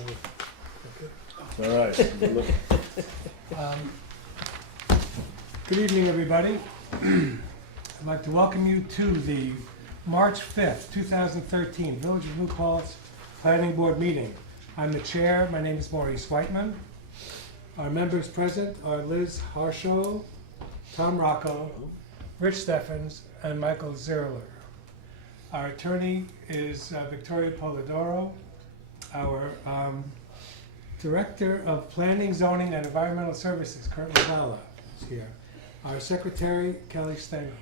All right. Good evening, everybody. I'd like to welcome you to the March 5th, 2013 Village of New Paltz Planning Board meeting. I'm the chair. My name is Maurice Whiteman. Our members present are Liz Harshaw, Tom Rocco, Rich Steffens, and Michael Zerler. Our attorney is Victoria Polidoro. Our Director of Planning, Zoning, and Environmental Services, Kurt Lavalla, is here. Our Secretary, Kelly Stengel.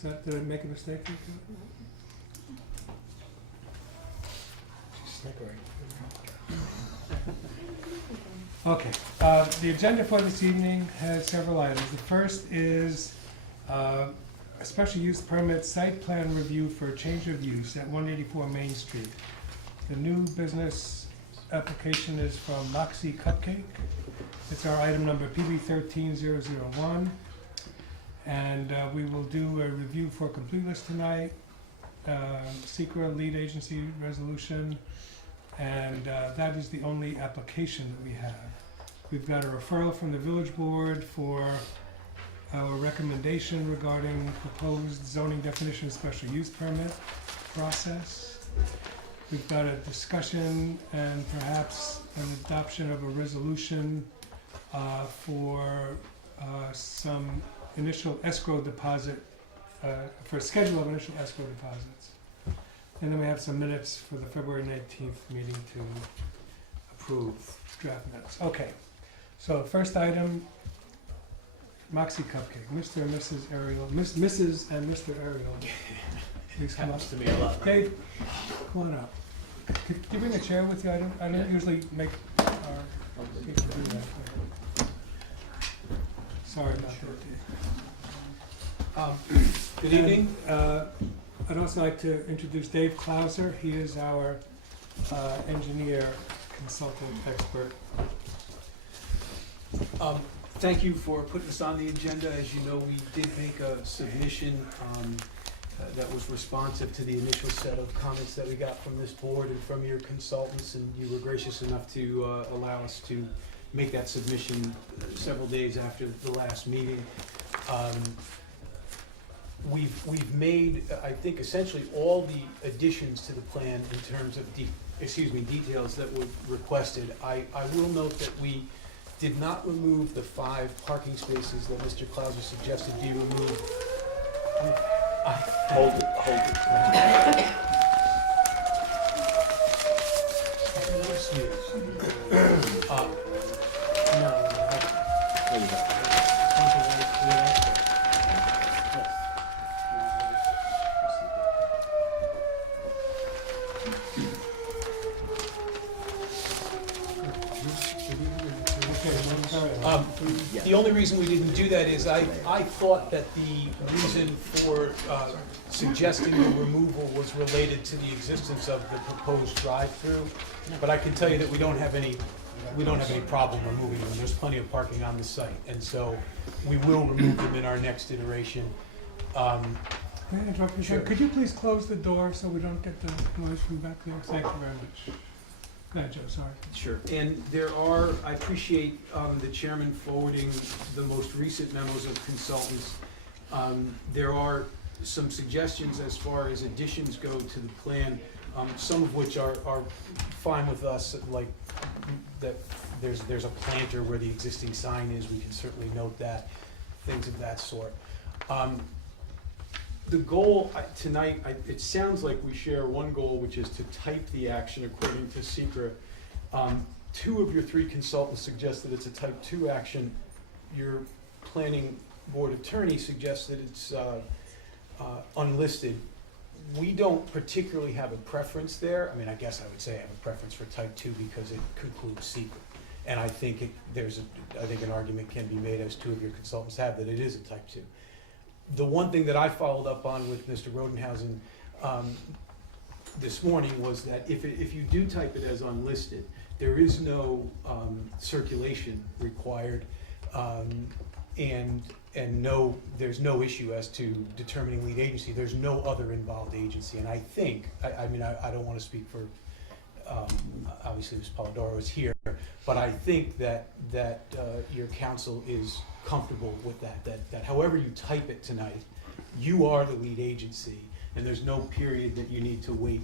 Did I make a mistake? She's snickering. Okay, the agenda for this evening has several items. The first is a special use permit site plan review for a change of use at 184 Main Street. The new business application is from Moxie Cupcake. It's our item number PB13001. And we will do a review for completeness tonight, secret lead agency resolution, and that is the only application that we have. We've got a referral from the village board for our recommendation regarding proposed zoning definition of special use permit process. We've got a discussion and perhaps an adoption of a resolution for some initial escrow deposit, for a schedule of initial escrow deposits. And then we have some minutes for the February 19th meeting to approve draft minutes. Okay, so first item, Moxie Cupcake, Mr. and Mrs. Ariel, Mrs. and Mr. Ariel. Please come up. To me a lot. Dave, come on up. Could you bring a chair with you? I don't usually make our people do that. Sorry about that. Good evening. I'd also like to introduce Dave Klauser. He is our engineer consultant expert. Thank you for putting this on the agenda. As you know, we did make a submission that was responsive to the initial set of comments that we got from this board and from your consultants, and you were gracious enough to allow us to make that submission several days after the last meeting. We've made, I think, essentially all the additions to the plan in terms of details that were requested. I will note that we did not remove the 5 parking spaces that Mr. Klauser suggested be removed. Hold it. There you go. The only reason we didn't do that is I thought that the reason for suggesting the removal was related to the existence of the proposed drive-through, but I can tell you that we don't have any problem removing them. There's plenty of parking on the site, and so we will remove them in our next iteration. May I interrupt you? Sure. Could you please close the door so we don't get the noise from back there? Thank you very much. Go ahead, Joe, sorry. Sure. And there are, I appreciate the chairman forwarding the most recent memos of consultants. There are some suggestions as far as additions go to the plan, some of which are fine with us, like that there's a planter where the existing sign is. We can certainly note that, things of that sort. The goal tonight, it sounds like we share one goal, which is to type the action according to SECRA. 2 of your 3 consultants suggest that it's a type 2 action. Your planning board attorney suggests that it's unlisted. We don't particularly have a preference there. I mean, I guess I would say I have a preference for type 2 because it concludes SECRA. And I think I think an argument can be made, as 2 of your consultants have, that it is a type 2. The one thing that I followed up on with Mr. Rodenhausen this morning was that if you do type it as unlisted, there is no circulation required, and there's no issue as to determining lead agency. There's no other involved agency, and I think, I mean, I don't want to speak for obviously Ms. Polidoro is here, but I think that your counsel is comfortable with that however you type it tonight, you are the lead agency, and there's no period that you need to wait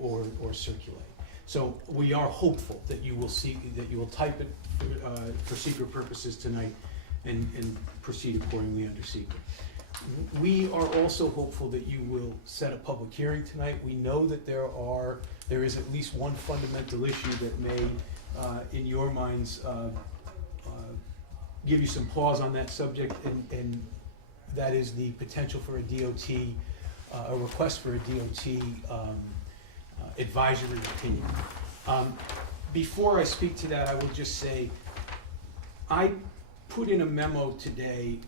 or circulate. So we are hopeful that you will type it for secret purposes tonight and proceed accordingly under secret. We are also hopeful that you will set a public hearing tonight. We know that there is at least one fundamental issue that may, in your minds, give you some pause on that subject, and that is the potential for a DOT, a request for a DOT advisory opinion. Before I speak to that, I will just say, I put in a memo today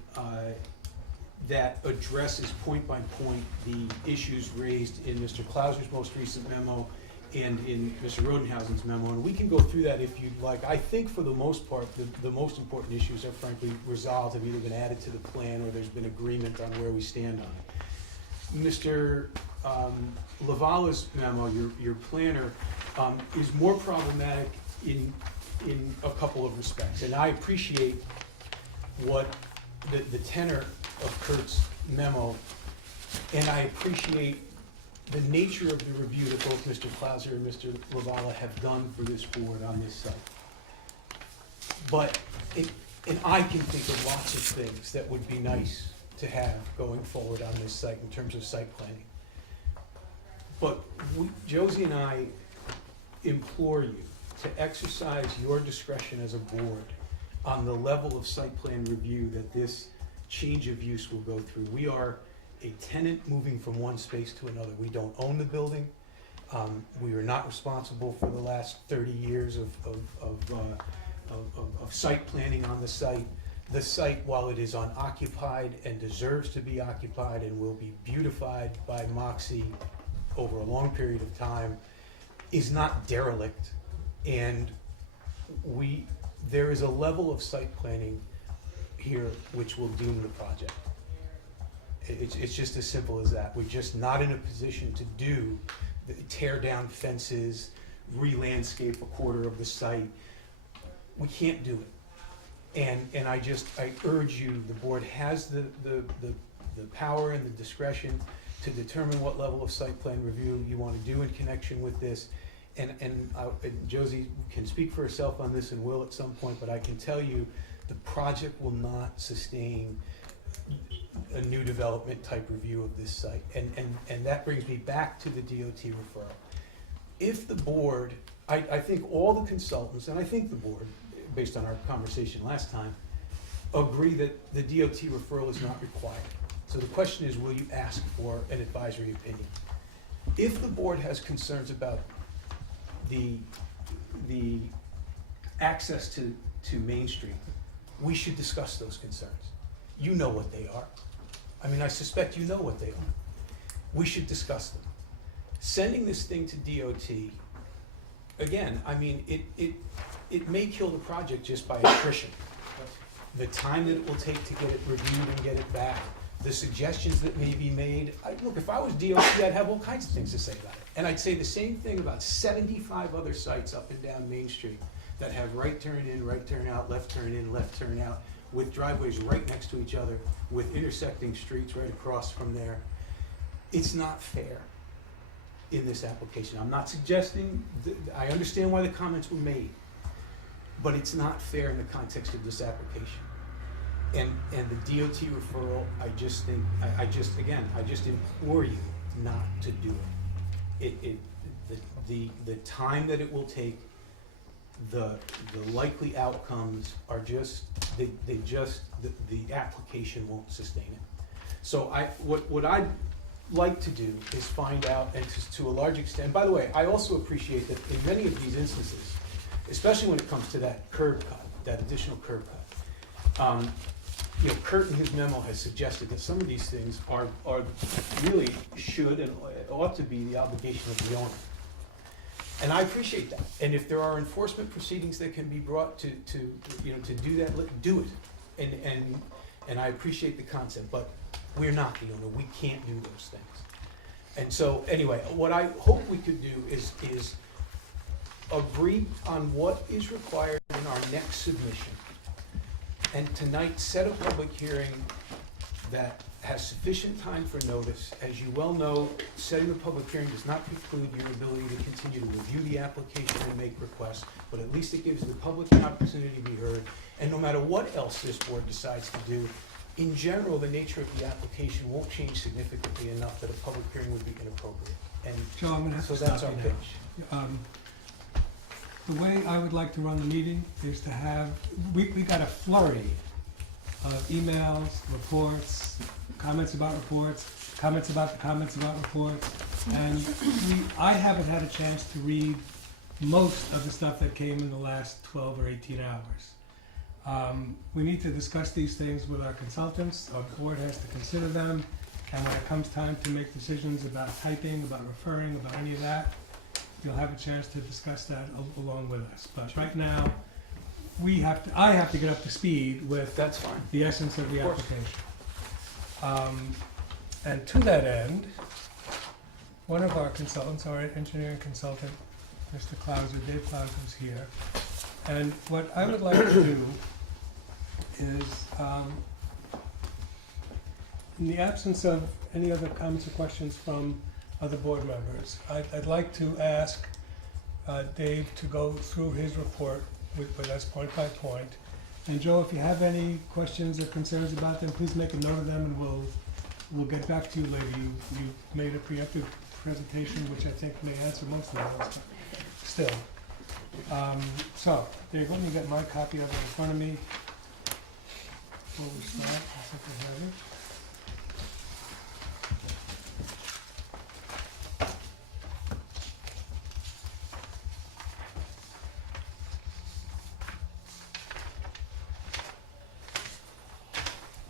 that addresses point by point the issues raised in Mr. Clauser's most recent memo and in Mr. Rodenhausen's memo, and we can go through that if you'd like. I think for the most part, the most important issues are frankly resolved, have either been added to the plan or there's been agreement on where we stand on it. Mr. Lavala's memo, your planner, is more problematic in a couple of respects, and I appreciate what the tenor of Kurt's memo, and I appreciate the nature of the review that both Mr. Clauser and Mr. Lavala have done for this board on this site. But and I can think of lots of things that would be nice to have going forward on this site in terms of site planning. But Josie and I implore you to exercise your discretion as a board on the level of site plan review that this change of use will go through. We are a tenant moving from one space to another. We don't own the building. We are not responsible for the last 30 years of site planning on the site. The site, while it is unoccupied and deserves to be occupied and will be beautified by Moxie over a long period of time, is not derelict. And there is a level of site planning here which will doom the project. It's just as simple as that. We're just not in a position to tear down fences, re-landscape a quarter of the site. We can't do it. And I urge you, the board has the power and the discretion to determine what level of site plan review you want to do in connection with this. And Josie can speak for herself on this and will at some point, but I can tell you the project will not sustain a new development type review of this site. And that brings me back to the DOT referral. If the board, I think all the consultants, and I think the board, based on our conversation last time, agree that the DOT referral is not required. So the question is, will you ask for an advisory opinion? If the board has concerns about the access to Main Street, we should discuss those concerns. You know what they are. I mean, I suspect you know what they are. We should discuss them. Sending this thing to DOT, again, I mean, it may kill the project just by attrition. The time that it will take to get it reviewed and get it back, the suggestions that may be made. Look, if I was DOT, I'd have all kinds of things to say about it. And I'd say the same thing about 75 other sites up and down Main Street that have right turn in, right turn out, left turn in, left turn out, with driveways right next to each other, with intersecting streets right across from there. It's not fair in this application. I'm not suggesting, I understand why the comments were made, but it's not fair in the context of this application. And the DOT referral, I just implore you not to do it. The time that it will take, the likely outcomes are just, the application won't sustain it. So what I'd like to do is find out, and to a large extent, by the way, I also appreciate that in many of these instances, especially when it comes to that curb cut, that additional curb cut, Kurt in his memo has suggested that some of these things are really should and ought to be the obligation of the owner. And I appreciate that. And if there are enforcement proceedings that can be brought to do that, do it. And I appreciate the concept, but we're not the owner. We can't do those things. And so anyway, what I hope we could do is agree on what is required in our next submission, and tonight set a public hearing that has sufficient time for notice. As you well know, setting the public hearing does not preclude your ability to continue to review the application and make requests, but at least it gives the public an opportunity to be heard. And no matter what else this board decides to do, in general, the nature of the application won't change significantly enough that a public hearing would be inappropriate. And Joe, I'm gonna have so to that's stop our you pitch. now. The way I would like to run the meeting is to have, we got a flurry of emails, reports, comments about reports, comments about the comments about reports, and I haven't had a chance to read most of the stuff that came in the last 12 or 18 hours. We need to discuss these things with our consultants. Our board has to consider them, and when it comes time to make decisions about typing, about referring, about any of that, you'll have a chance to discuss that along with us. But right now, I have to get up to speed with That's fine. the essence of the Of course. application. And to that end, one of our consultants, our engineering consultant, Mr. Clauser, Dave Clauser, is here. And what I would like to do is, in the absence of any other comments or questions from other board members, I'd like to ask Dave to go through his report with us point by point. And Joe, if you have any questions or concerns about them, please make a note of them and we'll get back to you later. You made a preemptive presentation, which I think may answer most of those, but still. So, Dave, let me get my copy of it in front of me. Before we start, I think I have it.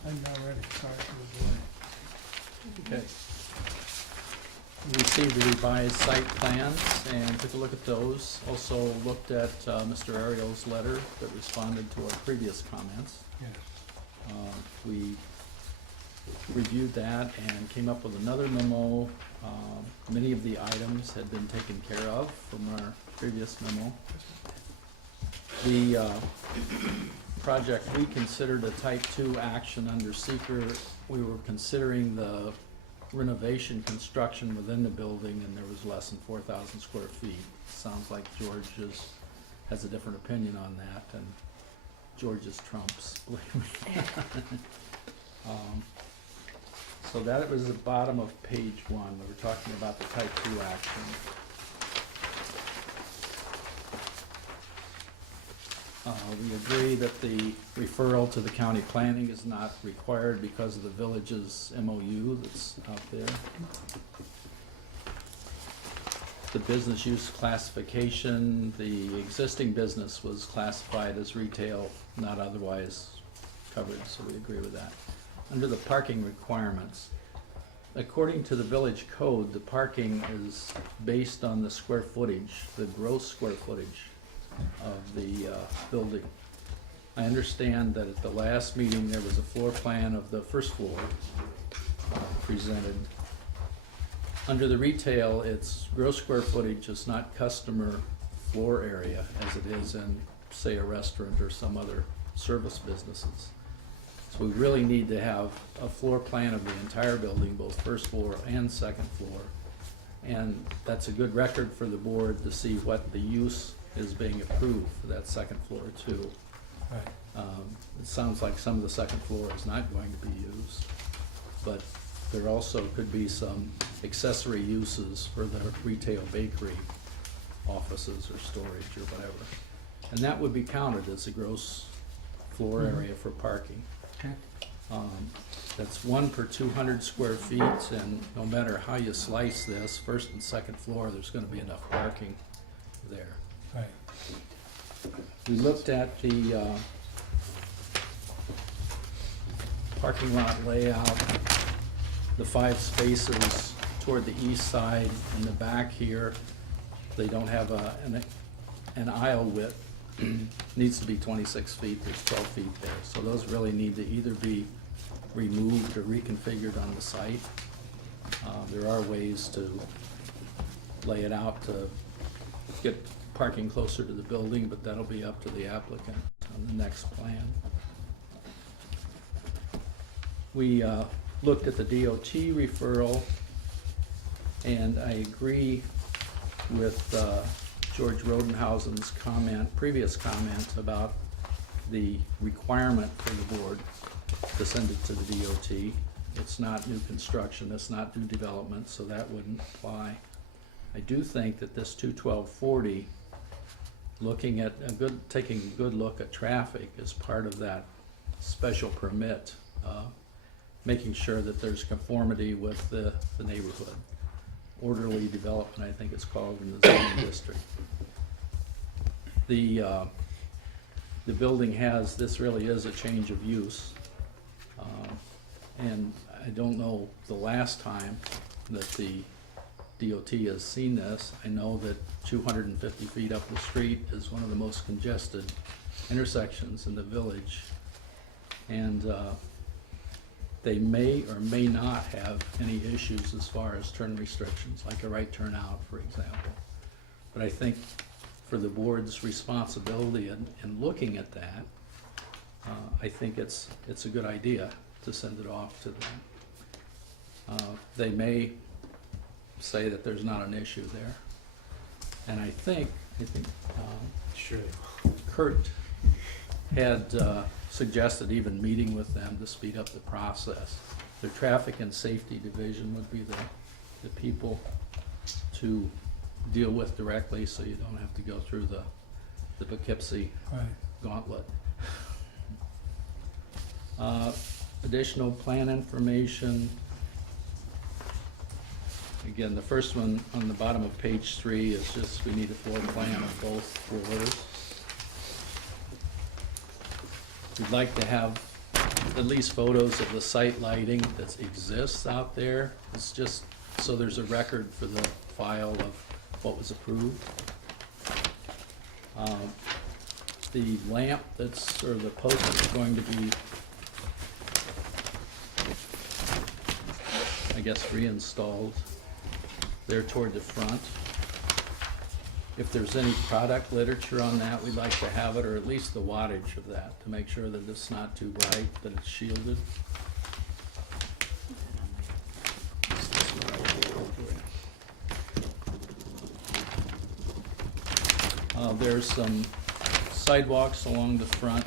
I'm not ready, sorry for the delay. Okay. We received the revised site plans and took a look at those. Also looked at Mr. Ariel's letter that responded to our previous comments. Yes. We reviewed that and came up with another memo. Many of the items had been taken care of from our previous memo. The project we considered a type 2 action under seeker. We were considering the renovation construction within the building, and there was less than 4,000 square feet. Sounds like George has a different opinion on that, and George is Trump's, believe me. So that was the bottom of page 1. We were talking about the type 2 action. We agree that the referral to the county planning is not required because of the village's MOU that's out there. The business use classification, the existing business was classified as retail, not otherwise covered, so we agree with that. Under the parking requirements, according to the village code, the parking is based on the square footage, the gross square footage of the building. I understand that at the last meeting there was a floor plan of the first floor presented. Under the retail, it's gross square footage, is not customer floor area as it is in, say, a restaurant or some other service businesses. So we really need to have a floor plan of the entire building, both first floor and second floor. And that's a good record for the board to see what the use is being approved for that second floor too. Right. It sounds like some of the second floor is not going to be used, but there also could be some accessory uses for the retail bakery, offices or storage or whatever. And that would be counted as a gross floor area for parking. Okay. That's 1 per 200 square feet, and no matter how you slice this, first and second floor, there's gonna be enough parking there. Right. We looked at the parking lot layout, the 5 spaces toward the east side and the back here. They don't have an aisle width, needs to be 26 feet, there's 12 feet there. So those really need to either be removed or reconfigured on the site. There are ways to lay it out to get parking closer to the building, but that'll be up to the applicant on the next plan. We looked at the DOT referral, and I agree with George Rodenhausen's previous comment about the requirement for the board to send it to the DOT. It's not new construction, it's not new development, so that wouldn't apply. I do think that this 21240, looking at taking a good look at traffic is part of that special permit, making sure that there's conformity with the neighborhood. Orderly development, I think it's called in the zoning district. The building this really is a change of use. And I don't know the last time that the DOT has seen this. I know that 250 feet up the street is one of the most congested intersections in the village. And they may or may not have any issues as far as turn restrictions, like a right turn out, for example. But I think for the board's responsibility in looking at that, I think it's a good idea to send it off to them. They may say that there's not an issue there. And I think Sure. Kurt had suggested even meeting with them to speed up the process. The traffic and safety division would be the people to deal with directly, so you don't have to go through the Poughkeepsie Right. gauntlet. Additional plan information. Again, the first one on the bottom of page 3 is just we need a floor plan of both floors. We'd like to have at least photos of the site lighting that exists out there. It's just so there's a record for the file of what was approved. The lamp or the post that's going to be, I guess, reinstalled there toward the front. If there's any product literature on that, we'd like to have it, or at least the wattage of that, to make sure that it's not too bright, that it's shielded. There's some sidewalks along the front.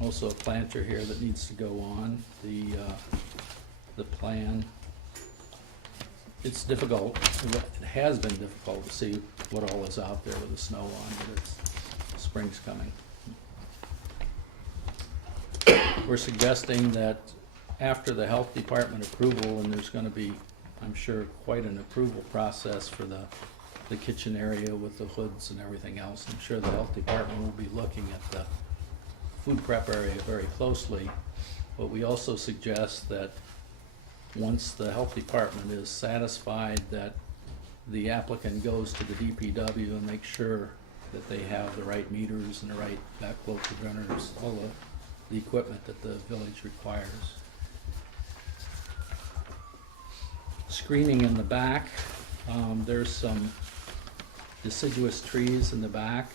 Also a planter here that needs to go on the plan. It's difficult, it has been difficult to see what all is out there with the snow on, but spring's coming. We're suggesting that after the health department approval, and there's gonna be, I'm sure, quite an approval process for the kitchen area with the hoods and everything else. I'm sure the health department will be looking at the food prep area very closely, but we also suggest that once the health department is satisfied that the applicant goes to the DPW and makes sure that they have the right meters and the right backflow preventers, all of the equipment that the village requires. Screening in the back, there's some deciduous trees in the back.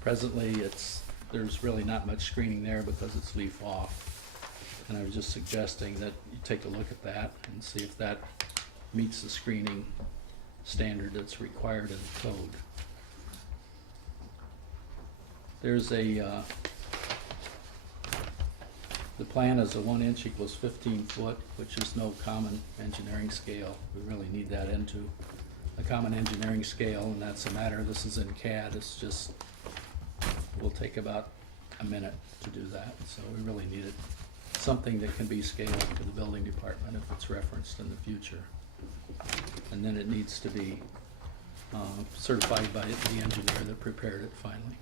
Presently, there's really not much screening there because it's leaf off. And I was just suggesting that you take a look at that and see if that meets the screening standard that's required in the code. There's the plan is a 1 inch equals 15 foot, which is no common engineering scale. We really need that into a common engineering scale, and that's a matter, this is in CAD, it's just, will take about a minute to do that, so we really need it. Something that can be scaled to the building department if it's referenced in the future. And then it needs to be certified by the engineer that prepared it finally.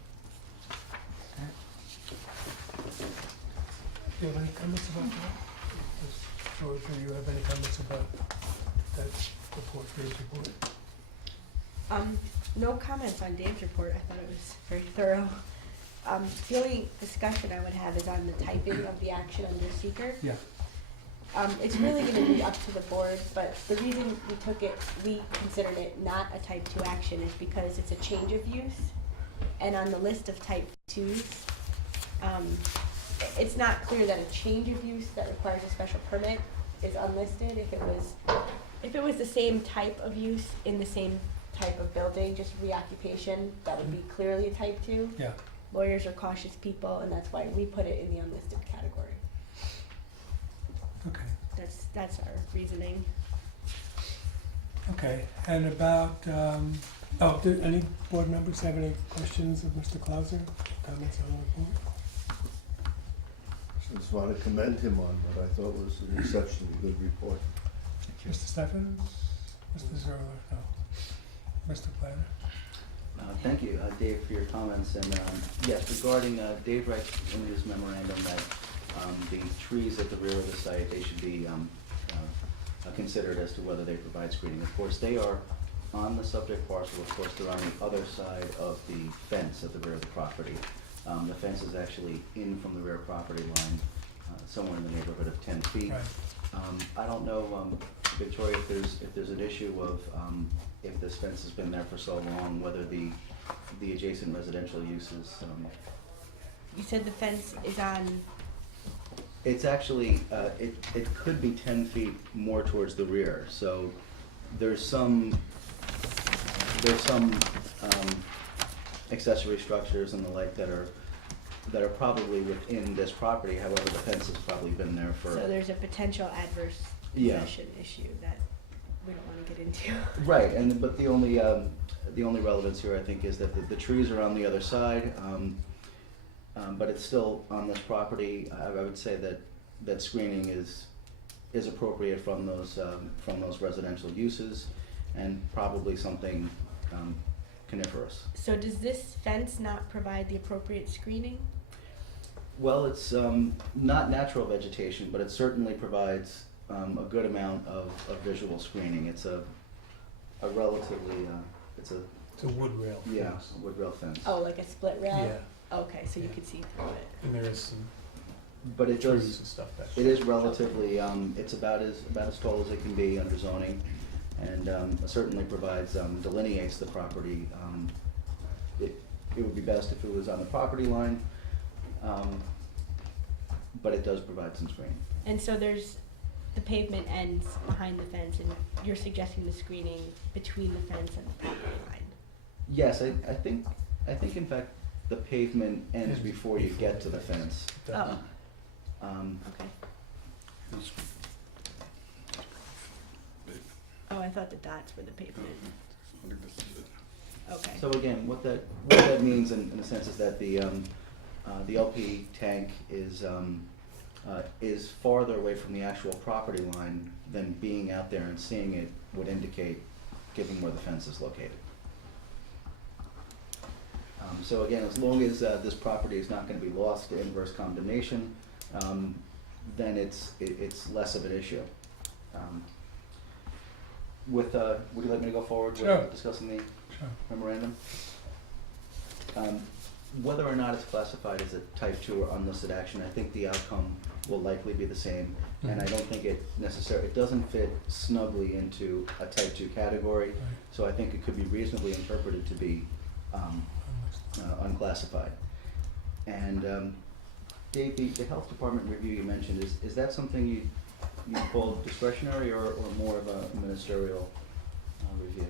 Do you have any comments about that? George, do you have any comments about that report, Dave's report? No comments on Dave's report. I thought it was very thorough. The only discussion I would have is on the typing of the action under seeker. Yeah. It's really gonna be up to the board, but the reason we considered it not a type 2 action is because it's a change of use. And on the list of type 2s, it's not clear that a change of use that requires a special permit is unlisted. If it was the same type of use in the same type of building, just reoccupation, that would be clearly a type 2. Yeah, Lawyers are cautious people, and that's why we put it in the unlisted category. okay. That's our reasoning. Okay, and about, do any board members have any questions of Mr. Clauser? Comments on the report? I just want to commend him on what I thought was an exceptionally good report. Mr. Stephens? Mr. Zerler? No. Mr. Planner? Thank you, Dave, for your comments. And yes, regarding, Dave writes in his memorandum that the trees at the rear of the site, they should be considered as to whether they provide screening. Of course, they are on the subject parcel. Of course, they're on the other side of the fence at the rear of the property. The fence is actually in from the rear property line, somewhere in the neighborhood of 10 feet. Right. I don't know, Victoria, if there's an issue of if this fence has been there for so long, whether the adjacent residential uses. You said the fence is on, It's actually, it could be 10 feet more towards the rear, so there's some accessory structures and the like that are probably within this property. However, the fence has probably been there for. so there's a potential adverse Yeah. possession issue that we don't wanna get into. Right, but the only relevance here, I think, is that the trees are on the other side, but it's still on this property. I would say that screening is appropriate from those residential uses, and probably something coniferous. So does this fence not provide the appropriate screening? Well, it's not natural vegetation, but it certainly provides a good amount of visual screening. It's a relatively, It's a wood rail. yeah, fence. wood rail fence. Oh, like a split rail? Yeah, Okay, so you Yeah. could see through it. and there is some But it trees does, and stuff back it there. is relatively, it's about as tall as it can be under zoning, and certainly provides, delineates the property. It would be best if it was on the property line, but it does provide some screening. And so the pavement ends behind the fence, and you're suggesting the screening between the fence and the property line? Yes, I think in fact, the pavement ends before you get to the fence. Oh, Um, okay. Oh, I thought the dots were the pavement. Okay. So again, what that means in a sense is that the LP tank is farther away from the actual property line than being out there and seeing it would indicate, given where the fence is located. So again, as long as this property is not going to be lost to inverse condemnation, then it's less of an issue. Would you like me to go forward Sure. with discussing the Sure. memorandum? Whether or not it's classified as a type 2 or unlisted action, I think the outcome will likely be the same. And I don't think it doesn't fit snugly into a type 2 category, Right. so I think it could be reasonably interpreted to be unclassified. And Dave, the health department review you mentioned, is that something you call discretionary or more of a ministerial review?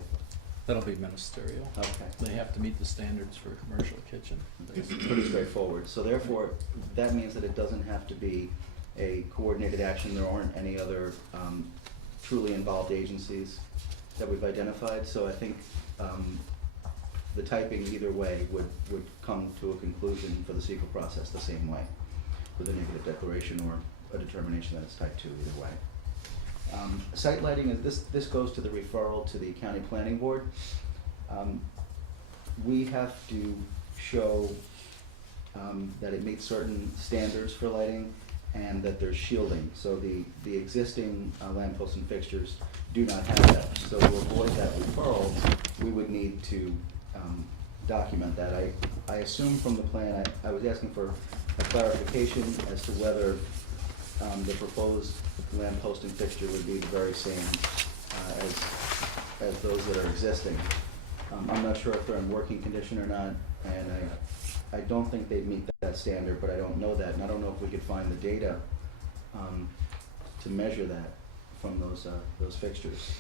That'll be ministerial. Okay. They have to meet the standards for a commercial kitchen. It's pretty straightforward. So therefore, that means that it doesn't have to be a coordinated action. There aren't any other truly involved agencies that we've identified. So I think the typing either way would come to a conclusion for the CEQA process the same way, with a negative declaration or a determination that it's type 2 either way. Site lighting, this goes to the referral to the county planning board. We have to show that it meets certain standards for lighting and that there's shielding. So the existing lampposts and fixtures do not have that. So to avoid that referral, we would need to document that. I assume from the plan, I was asking for a clarification as to whether the proposed lamp post and fixture would be the very same as those that are existing. I'm not sure if they're in working condition or not, and I don't think they'd meet that standard, but I don't know that, and I don't know if we could find the data to measure that from those fixtures.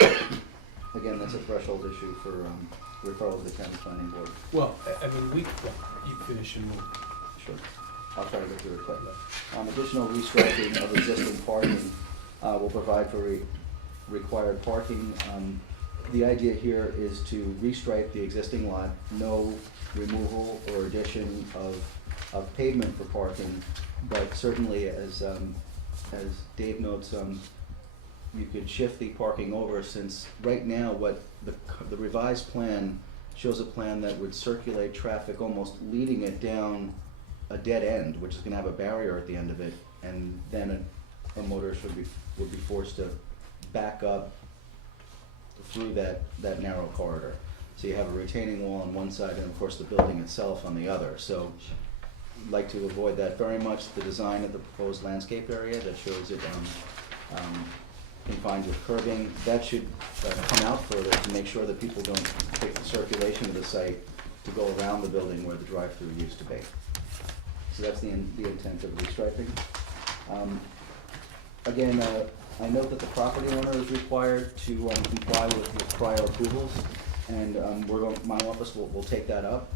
Again, that's a threshold issue for referral to the county planning board. Well, I mean, you finish and we'll. Sure. I'll try to go through it quickly. Additional restriping of existing parking will provide for required parking. The idea here is to restripe the existing lot, no removal or addition of pavement for parking, but certainly as Dave notes, you could shift the parking over, since right now what the revised plan shows a plan that would circulate traffic almost leading it down a dead end, which is gonna have a barrier at the end of it, and then a motorist would be forced to back up through that narrow corridor. So you have a retaining wall on one side and of course the building itself on the other. So I'd like to avoid that very much. The design of the proposed landscape area that shows it confined with curbing, that should come out further to make sure that people don't take the circulation of the site to go around the building where the drive-through used to be. So that's the intent of restriping. Again, I note that the property owner is required to comply with prior approvals, and my office will take that up.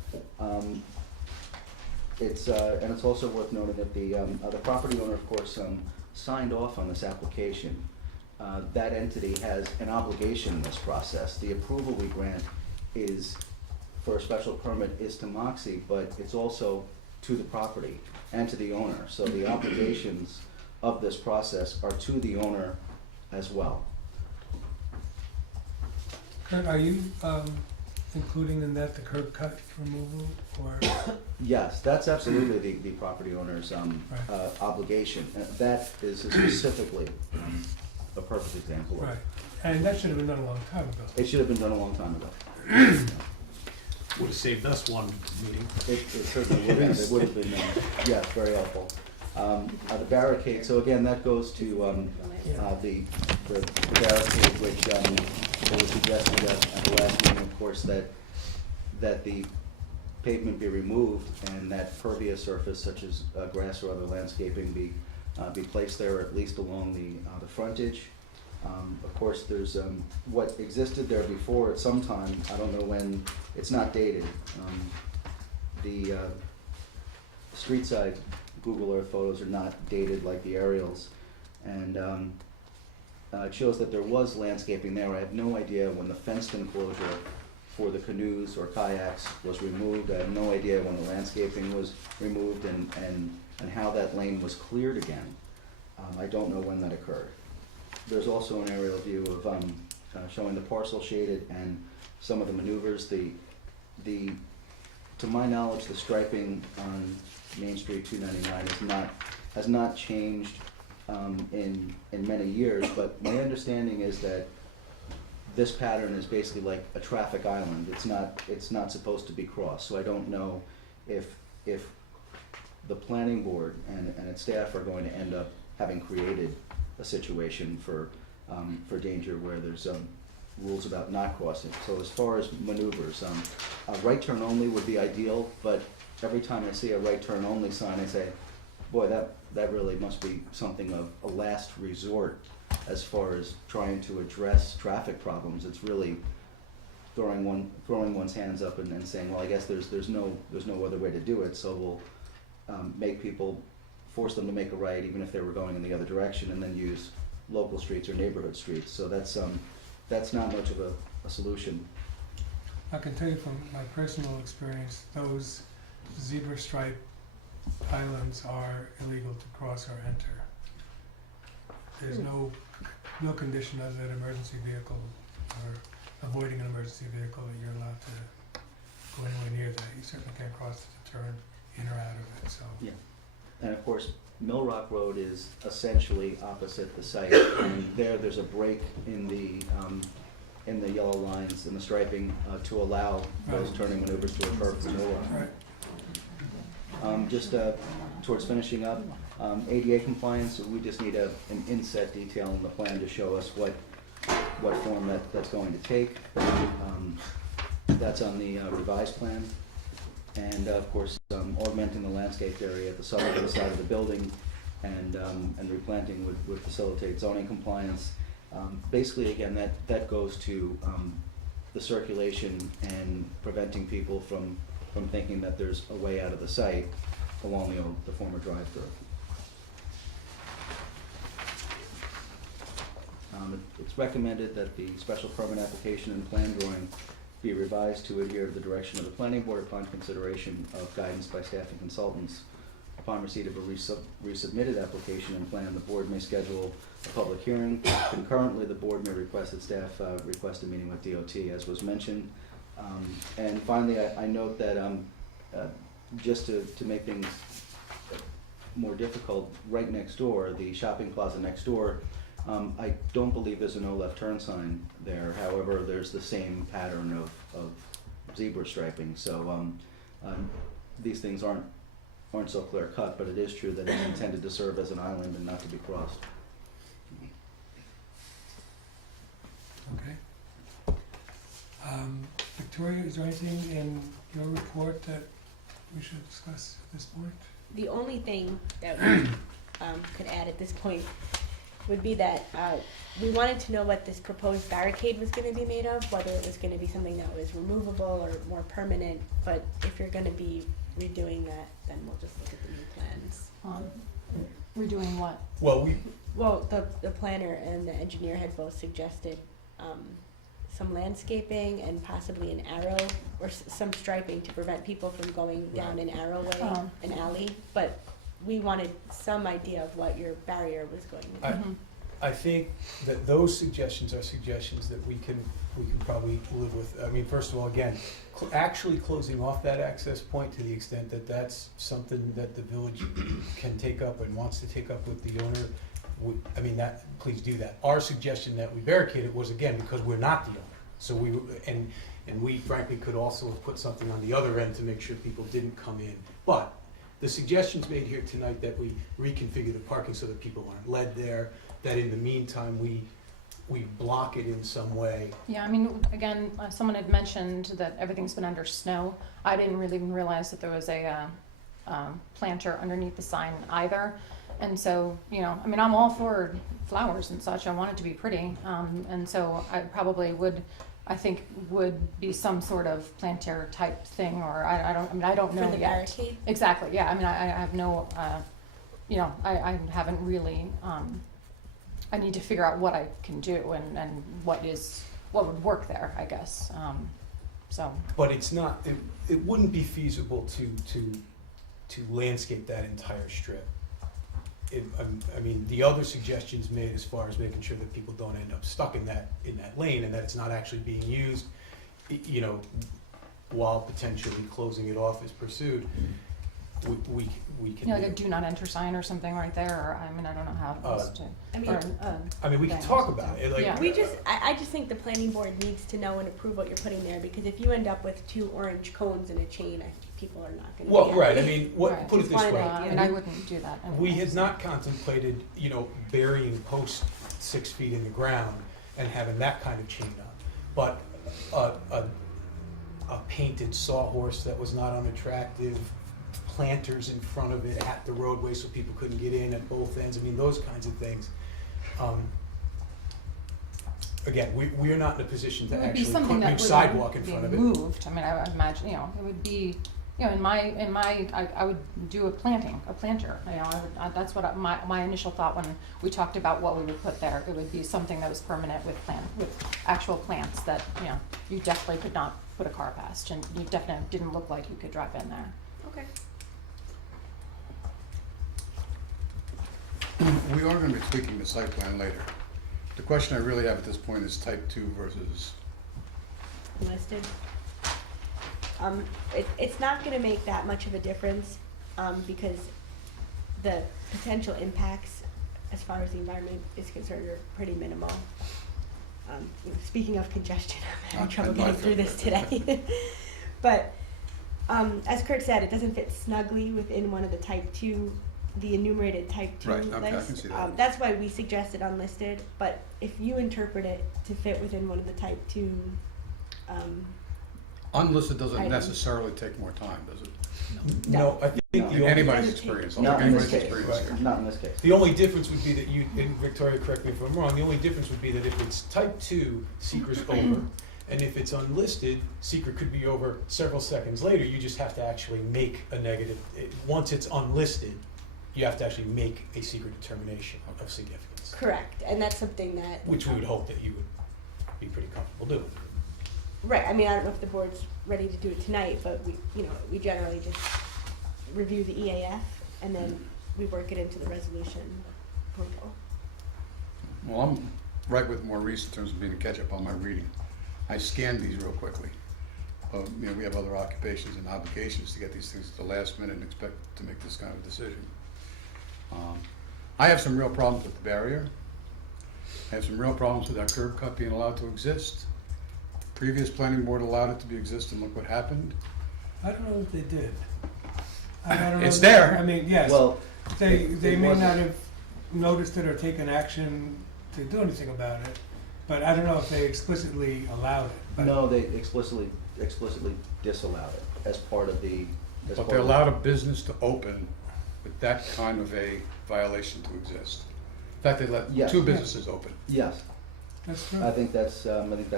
It's also worth noting that the property owner, of course, signed off on this application. That entity has an obligation in this process. The approval we grant is for a special permit is to Moxie, but it's also to the property and to the owner. So the obligations of this process are to the owner as well. Kurt, are you including in that the curb cut removal, or? Yes, that's absolutely the property owner's obligation. That is specifically a perfect example of. Right, and that should have been done a long time ago. It should have been done a long time ago. Would have saved us one meeting. It certainly would have. It would have been, yes, very helpful. The barricade, so again, that goes to the barricade, which was suggested at the last meeting, of course, that the pavement be removed and that pervious surface such as grass or other landscaping be placed there, at least along the frontage. Of course, there's what existed there before at some time, I don't know when, it's not dated. The street side Google Earth photos are not dated like the aerials, and it shows that there was landscaping there. I have no idea when the fenced enclosure for the canoes or kayaks was removed. I have no idea when the landscaping was removed and how that lane was cleared again. I don't know when that occurred. There's also an aerial view of showing the parcel shaded and some of the maneuvers. To my knowledge, the striping on Main Street 299 has not changed in many years, but my understanding is that this pattern is basically like a traffic island. It's not supposed to be crossed. So I don't know if the planning board and its staff are going to end up having created a situation for danger where there's rules about not crossing. So as far as maneuvers, right turn only would be ideal, but every time I see a right turn only sign, I say, boy, that really must be something of a last resort as far as trying to address traffic problems. It's really throwing one's hands up and saying, well, I guess there's no other way to do it, so we'll make people, force them to make a right even if they were going in the other direction, and then use local streets or neighborhood streets. So that's not much of a solution. I can tell you from my personal experience, those zebra stripe islands are illegal to cross or enter. There's no condition other than emergency vehicle or avoiding an emergency vehicle that you're allowed to go anywhere near that. You certainly can't cross to turn in or out of it, so. Yeah. And of course, Mill Rock Road is essentially opposite the site, and there's a break in the yellow lines in the striping to allow those turning maneuvers to occur for Mill Rock. Right. Just towards finishing up, ADA compliance, we just need an inset detail in the plan to show us what form that's going to take. That's on the revised plan. And of course, augmenting the landscape area at the southerly side of the building and replanting would facilitate zoning compliance. Basically, again, that goes to the circulation and preventing people from thinking that there's a way out of the site along the former drive-through. It's recommended that the special permit application and plan drawing be revised to adhere to the direction of the planning board upon consideration of guidance by staff and consultants. Upon receipt of a resubmitted application and plan, the board may schedule a public hearing. Concurrently, the board may request that staff request a meeting with DOT, as was mentioned. And finally, I note that just to make things more difficult, right next door, the shopping plaza next door, I don't believe there's a no left turn sign there. However, there's the same pattern of zebra striping. So these things aren't so clear cut, but it is true that it's intended to serve as an island and not to be crossed. Okay. Victoria, is there anything in your report that we should discuss at this point? The only thing that we could add at this point would be that we wanted to know what this proposed barricade was going to be made of, whether it was going to be something that was removable or more permanent. But if you're going to be redoing that, then we'll just look at the new plans. Redoing what? Well, The planner and the engineer had both suggested some landscaping and possibly an arrow or some striping to prevent people from going down an arrowway, an alley. But we wanted some idea of what your barrier was going to be. I think that those suggestions are suggestions that we can probably live with. I mean, first of all, again, actually closing off that access point to the extent that that's something that the village can take up and wants to take up with the owner, please do that. Our suggestion that we barricade it was, again, because we're not the owner. So we frankly could also have put something on the other end to make sure people didn't come in. But the suggestions made here tonight that we reconfigure the parking so that people aren't led there, that in the meantime we block it in some way. Yeah, I mean, again, someone had mentioned that everything's been under snow. I didn't really even realize that there was a planter underneath the sign either. And so, I'm all for flowers and such. I want it to be pretty. And so I probably would be some sort of planter type thing, or I don't know For the yet. barricade? Exactly, yeah, I have no, I haven't really, I need to figure out what I can do and what would work there, I guess, so. But it's not, it wouldn't be feasible to landscape that entire strip. The other suggestions made as far as making sure that people don't end up stuck in that lane and that it's not actually being used, while potentially closing it off is pursued, we can Like do. a do not enter sign or something right there, or, I don't know how it was to. We can talk about it, Yeah. I just think the planning board needs to know and approve what you're putting there, because if you end up with 2 orange cones in a chain, I think people are not gonna be happy. Right, Right. put it this Fine way. idea. I wouldn't do that anyways. We had not contemplated, burying posts 6 feet in the ground and having that kind of chain up. But a painted sawhorse that was not unattractive, planters in front of it at the roadway so people couldn't get in at both ends, those kinds of things. Again, we're not in a position to It would be actually put something new that sidewalk in would front of be it. moved. I would imagine, it would be, I would do a planter. That's what my initial thought when we talked about what we would put there. It would be something that was permanent with actual plants that, you definitely could not put a car past, and you definitely didn't look like you could drive in there. Okay. We are going to be tweaking the site plan later. The question I really have at this point is type 2 versus, Listed. It's not gonna make that much of a difference, because the potential impacts as far as the environment is concerned are pretty minimal. Speaking of congestion, I'm having trouble getting through this today. But, as Kurt said, it doesn't fit snugly within one of the type 2 the enumerated type 2 Right, list. okay, I can see that. That's why we suggested unlisted, but if you interpret it to fit within one of the type 2, Unlisted doesn't Items. necessarily take more time, does it? No, I think No. the In only, anybody's Doesn't take- experience, I Not think in this anybody's case, experience here. not in this case. the only difference would be that you, and Victoria, correct me if I'm wrong, the only difference would be that if it's type 2, seeker's over. And if it's unlisted, seeker could be over several seconds later. You just have to actually make a negative. Once it's unlisted, you have to actually make a seeker determination of significance, correct, and that's something that. which we would hope that you would be pretty comfortable doing. Right, I mean, I don't know if the board's ready to do it tonight, but we generally just review the EAF and then we work it into the resolution portal. Well, I'm right with Maurice in terms of being a catch-up on my reading. I scanned these real quickly. We have other occupations and obligations to get these things at the last minute and expect to make this kind of decision. I have some real problems with the barrier. I have some real problems with that curb cut being allowed to exist. Previous planning board allowed it to be exist, and look what happened. I don't know if they did. I don't know. It's there. I mean, yes, Well, they it may wasn't- not have noticed it or taken action to do anything about it, but I don't know if they explicitly allowed it. But no, they explicitly disallowed it as part of the. But they allowed a business to open with that kind of a violation to exist. In fact, they let Yes. two businesses open. Yes, That's true. I think that's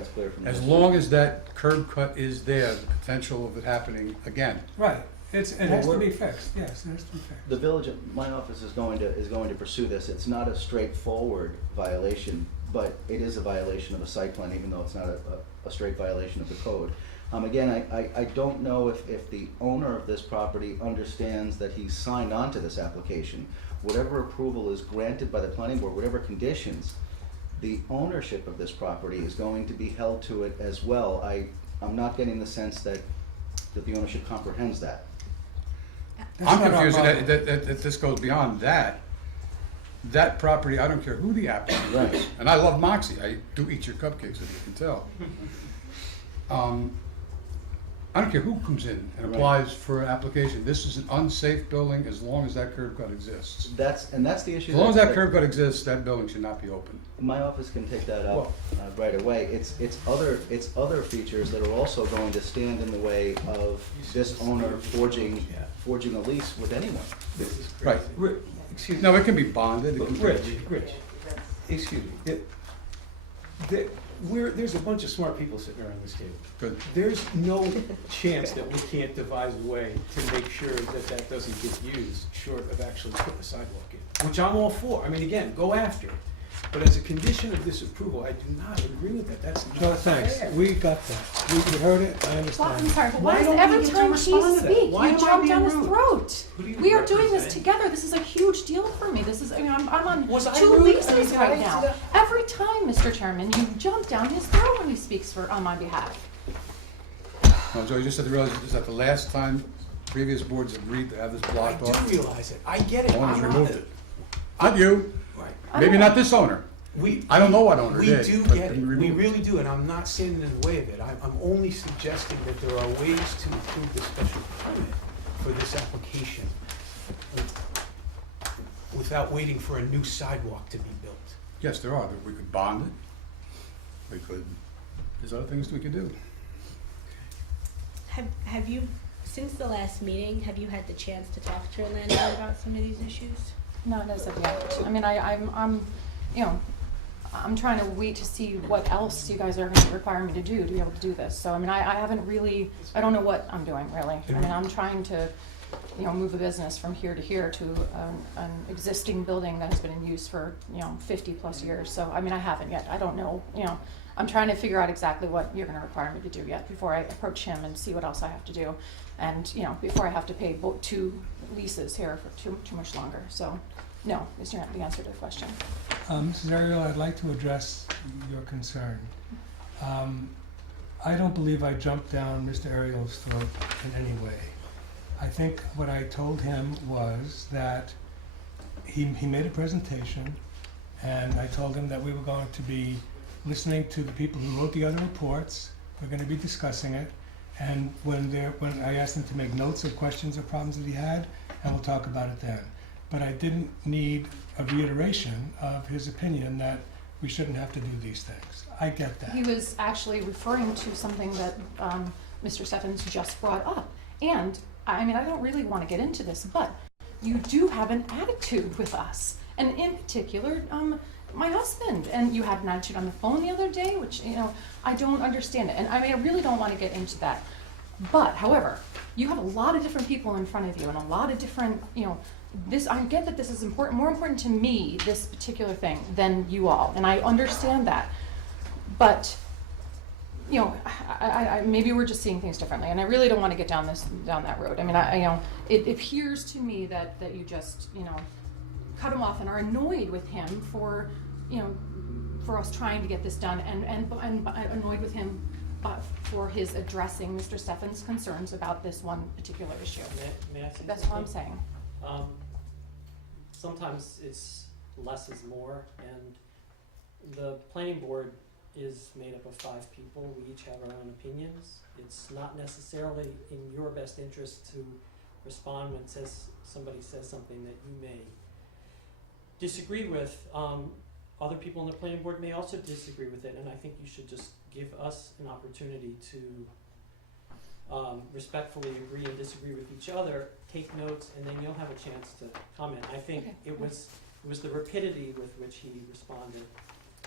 clear from. As this. long as that curb cut is there, the potential of it happening again. Right, it has to we're- be fixed, yes, it has to be fixed. The village, my office is going to pursue this. It's not a straightforward violation, but it is a violation of the site plan, even though it's not a straight violation of the code. Again, I don't know if the owner of this property understands that he's signed on to this application. Whatever approval is granted by the planning board, whatever conditions, the ownership of this property is going to be held to it as well. I'm not getting the sense that the ownership comprehends that. That's I'm not our confused problem. that this goes beyond that. That property, I don't care who the applicant Right. is, and I love Moxie, I do eat your cupcakes, as you can tell. I don't care who comes in and Right. applies for an application, this is an unsafe building as long as that curb cut exists. That's the issue. As long as that curb cut exists, that building should not be open. My office can take that up right away. It's other features that are also going to stand in the way of this owner forging a lease with anyone. This is Right. crazy. Excuse me. No, it can be bonded, it can be. Rich, excuse me. There's a bunch of smart people sitting around this table. Good. There's no chance that we can't devise a way to make sure that that doesn't get used, short of actually putting a sidewalk in, which I'm all for. I mean, again, go after it. But as a condition of this approval, I do not agree with that. That's No, not thanks, fair. we got that, we heard it, I Well, I'm understand. sorry, but Why why is don't we every get to time she respond to that? speaks, Why you am I jump being down his rude? throat? Who do you We are doing this represent? together, this is a huge deal for me, this is, I mean, I'm on Was I 2 rude? leases I mean, did I right say now. that? Every time, Mr. Chairman, you jump down his throat when he speaks on my behalf. No, Joe, you just have to realize, is that the last time previous boards agreed to have this I blocked do off? realize it. I get it. Owners I'm not removed a- it. Not you, Right. I maybe don't- not this owner. I don't know what owner We did. do but get they it, we removed really do, and I'm not standing in the way of it. I'm only suggesting that there are ways to approve the special permit for this application without waiting for a new sidewalk to be built. Yes, there are. We could bond it. We could, there's other things we could do. Have you, since the last meeting, have you had the chance to talk to your landlord about some of these issues? Not as of yet. I mean, I'm, you know, I'm trying to wait to see what else you guys are gonna require me to do to be able to do this. So, I mean, I haven't really, I don't know what I'm doing, really. I mean, I'm trying to, you know, move a business from here to here to an existing building that has been in use for, 50-plus years. So, I mean, I haven't yet. I don't know, I'm trying to figure out exactly what you're gonna require me to do yet before I approach him and see what else I have to do. And, before I have to pay 2 leases here for too much longer. So, no, is the answer to the question. Mrs. Ariel, I'd like to address your concern. I don't believe I jumped down Mr. Ariel's throat in any way. I think what I told him was that he made a presentation, and I told him that we were going to be listening to the people who wrote the other reports. We're going to be discussing it, and when I asked him to make notes of questions or problems that he had, and we'll talk about it then. but I didn't need a reiteration of his opinion that we shouldn't have to do these things. I get that. He was actually referring to something that Mr. Steffens just brought up. And, I mean, I don't really want to get into this, but you do have an attitude with us. And in particular, my husband. And you had an attitude on the phone the other day, which, you know, I don't understand it. And I mean, I really don't want to get into that. But, however, you have a lot of different people in front of you and a lot of different, you know, this, I get that this is important, more important to me, this particular thing, than you all. And I understand that. But, you know, I maybe we're just seeing things differently, and I really don't want to get down that road. I mean, you know, it appears to me that you just, you know, cut him off and are annoyed with him for, you know, for us trying to get this done, and annoyed with him for his addressing Mr. Steffens' concerns about this one particular issue. May I say That's something? what I'm saying. Sometimes it's less is more, and the planning board is made up of 5 people. We each have our own opinions. It's not necessarily in your best interest to respond when somebody says something that you may disagree with. Other people on the planning board may also disagree with it, and I think you should just give us an opportunity to respectfully agree and disagree with each other, take notes, and then you'll have a chance to comment. I think Okay. it was the rapidity with which he responded.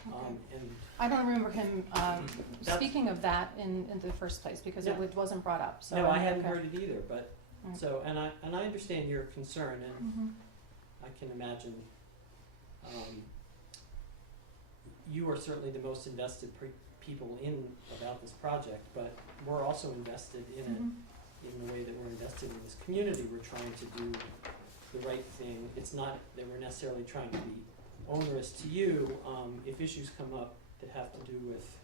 Okay. And I don't remember him That's- speaking of that in the first place, because Yeah. it wasn't brought up. So no, I mean, hadn't okay. heard it either, but Right. so and I understand your concern, and Mhm. I can imagine you are certainly the most invested people about this project, but we're also invested in Mhm. it in the way that we're invested in this community. We're trying to do the right thing. It's not that we're necessarily trying to be onerous to you. If issues come up that have to do with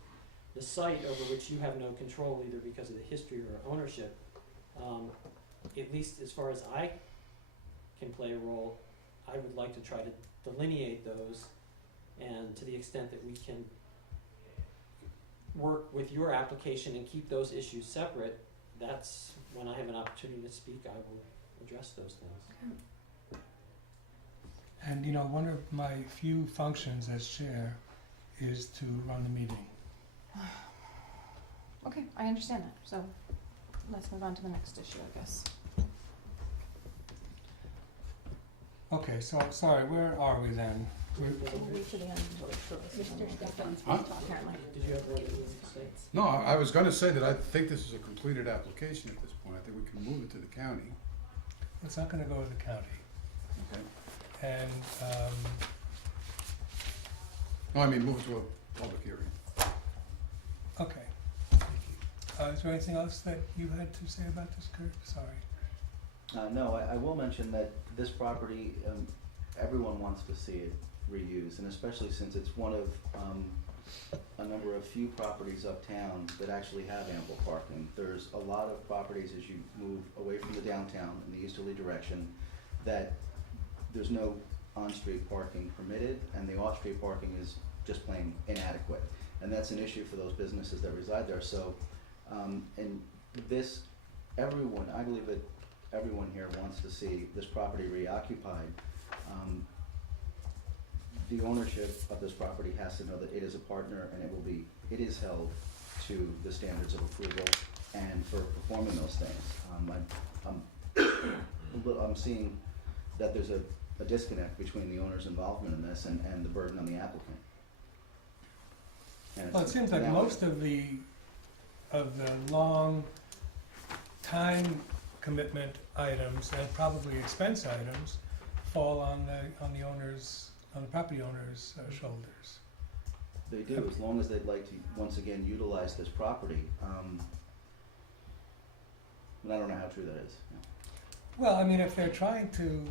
the site over which you have no control, either because of the history or ownership, at least as far as I can play a role, I would like to try to delineate those, and to the extent that we can work with your application and keep those issues separate, that's when I have an opportunity to speak, I will address those things. And, you know, one of my few functions as chair is to run the meeting. Okay, I understand that. So let's move on to the next issue, I guess. Okay, so, sorry, where are we then? We'll wait to the end until it's closed. Mr. Steffens Huh? Apparently. Did you have one that you wanted to say? No, I was gonna say that I think this is a completed application at this point. I think we can move it to the county. It's not gonna go to the county. Okay. And, No, I mean, move it to a public hearing. okay. Is there anything else that you had to say about this, Kurt? Sorry. No, I will mention that this property, everyone wants to see it reused, and especially since it's one of a number of few properties uptown that actually have ample parking. There's a lot of properties as you move away from the downtown in the easterly direction that there's no on-street parking permitted, and the off-street parking is just plain inadequate. And that's an issue for those businesses that reside there. So, and this, everyone, I believe that everyone here wants to see this property reoccupied. The ownership of this property has to know that it is a partner, and it is held to the standards of approval and for performing those things. I'm seeing that there's a disconnect between the owner's involvement in this and the burden on the applicant. And Well, it seems like now- most of the long time commitment items and probably expense items fall on the owner's, on the property owner's shoulders. They do, as long as they'd like to, once again, utilize this property. And I don't know how true that is. Well, I mean, if they're trying to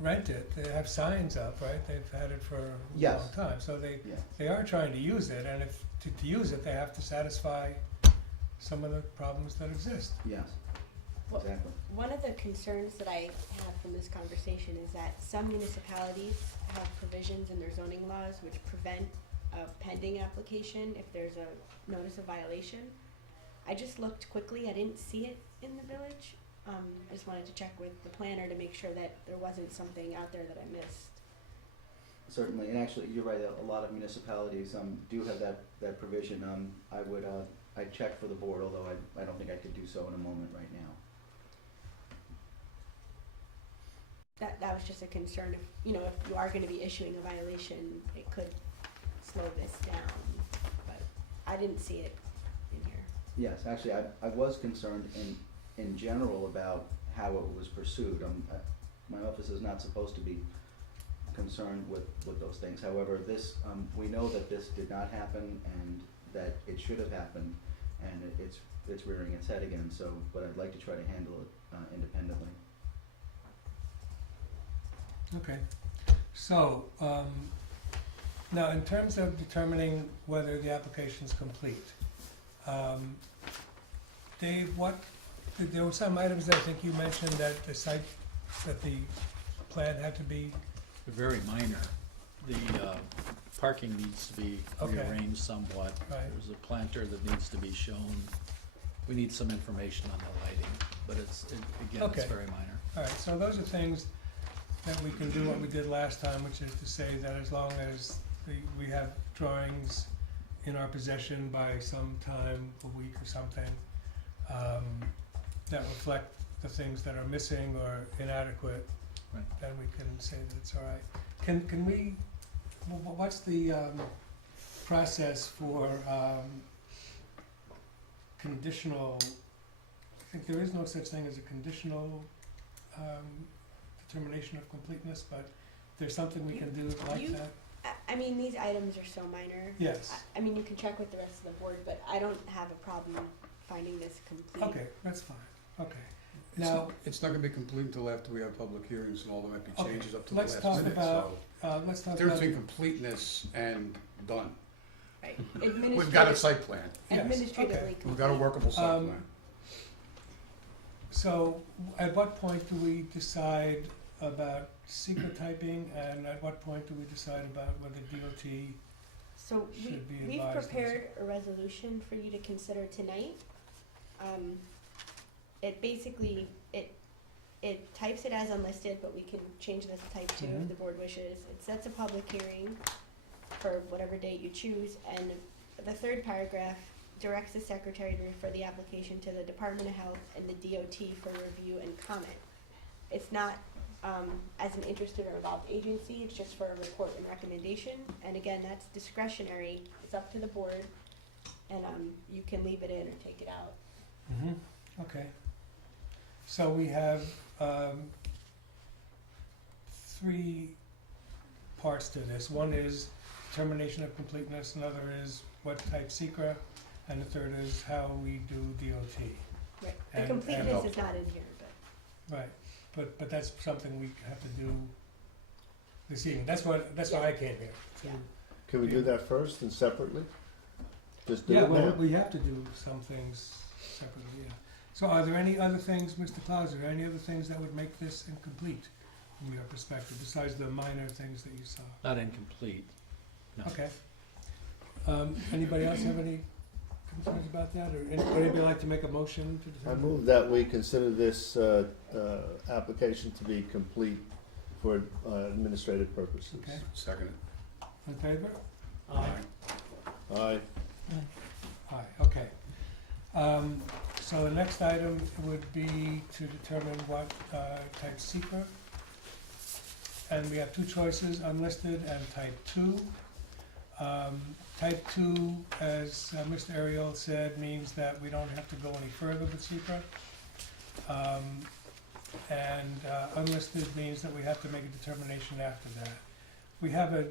rent it, they have signs up, right? They've had it for a Yes. long time, so Yeah. they are trying to use it, and if, to use it, they have to satisfy some of the problems that exist. Yes, Well, exactly. One of the concerns that I had from this conversation is that some municipalities have provisions in their zoning laws which prevent a pending application if there's a notice of violation. I just looked quickly, I didn't see it in the village. I just wanted to check with the planner to make sure that there wasn't something out there that I missed. Certainly, and actually, you're right, a lot of municipalities, do have that provision. I'd check for the board, although I don't think I could do so in a moment right now. That was just a concern. If you are going to be issuing a violation, it could slow this down. But I didn't see it in here. Yes, actually, I was concerned in general about how it was pursued. My office is not supposed to be concerned with those things. However, this, we know that this did not happen and that it should have happened, and it's rearing its head again, so, but I'd like to try to handle it independently. Okay, so, now in terms of determining whether the application is complete, Dave, there were some items that I think you mentioned that the plan had to be, They're very minor. The parking needs to be Okay. rearranged somewhat. Right. There's a planter that needs to be shown. We need some information on the lighting, but it's Okay. very minor. all right, so those are things that we can do what we did last time, which is to say that as long as we have drawings in our possession by some time, a week or something, that reflect the things that are missing or inadequate, Right. then we can say that it's all right. Can we, what's the process for conditional, I think there is no such thing as a conditional determination of completeness, but there's something we can do like You- that? I mean, these items are so minor. Yes, I mean, you can check with the rest of the board, but I don't have a problem finding this complete. okay, that's fine, okay. Now, It's not gonna be complete until after we have public hearings and all there might be Okay, changes up to the let's last talk minute, about- so. let's talk Difference about, between completeness and done. Right. We've got a site plan, yes, Administratively okay. complete. we've got a workable site Um, plan. So, at what point do we decide about secret typing, and at what point do we decide about whether DOT So should be we've advised? prepared a resolution for you to consider tonight. It basically, it types it as unlisted, but we can change this to type 2 Mhm. if the board wishes. It sets a public hearing for whatever date you choose, and the third paragraph directs the secretary to refer the application to the Department of Health and the DOT for review and comment. It's not, as an interested or involved agency, it's just for a report and recommendation, and again, that's discretionary, it's up to the board, and, you can leave it in or take it out. Okay. So we have, 3 parts to this. One is determination of completeness, another is what type secret, and the third is how we do DOT. Right, the And- completeness and- is not in here, but. Right, but that's something we have to do this evening. That's why I came here. to- Yeah. Can we do that first and separately? Just do Yeah, it well, now? we have to do some things separately, yeah. So are there any other things, Mr. Claus, are there any other things that would make this incomplete from your perspective, besides the minor things that you saw? Not incomplete, no. Okay. Anybody else have any concerns about that, or anybody like to make a motion to I determine? move that we consider this application to be complete for administrative purposes. Okay, Second. in favor? Aye. Aye. Aye, okay. So the next item would be to determine what type secret. And we have 2 choices, unlisted and type 2. Type 2, as Mr. Ariel said, means that we don't have to go any further with secret. And unlisted means that we have to make a determination after that. We have a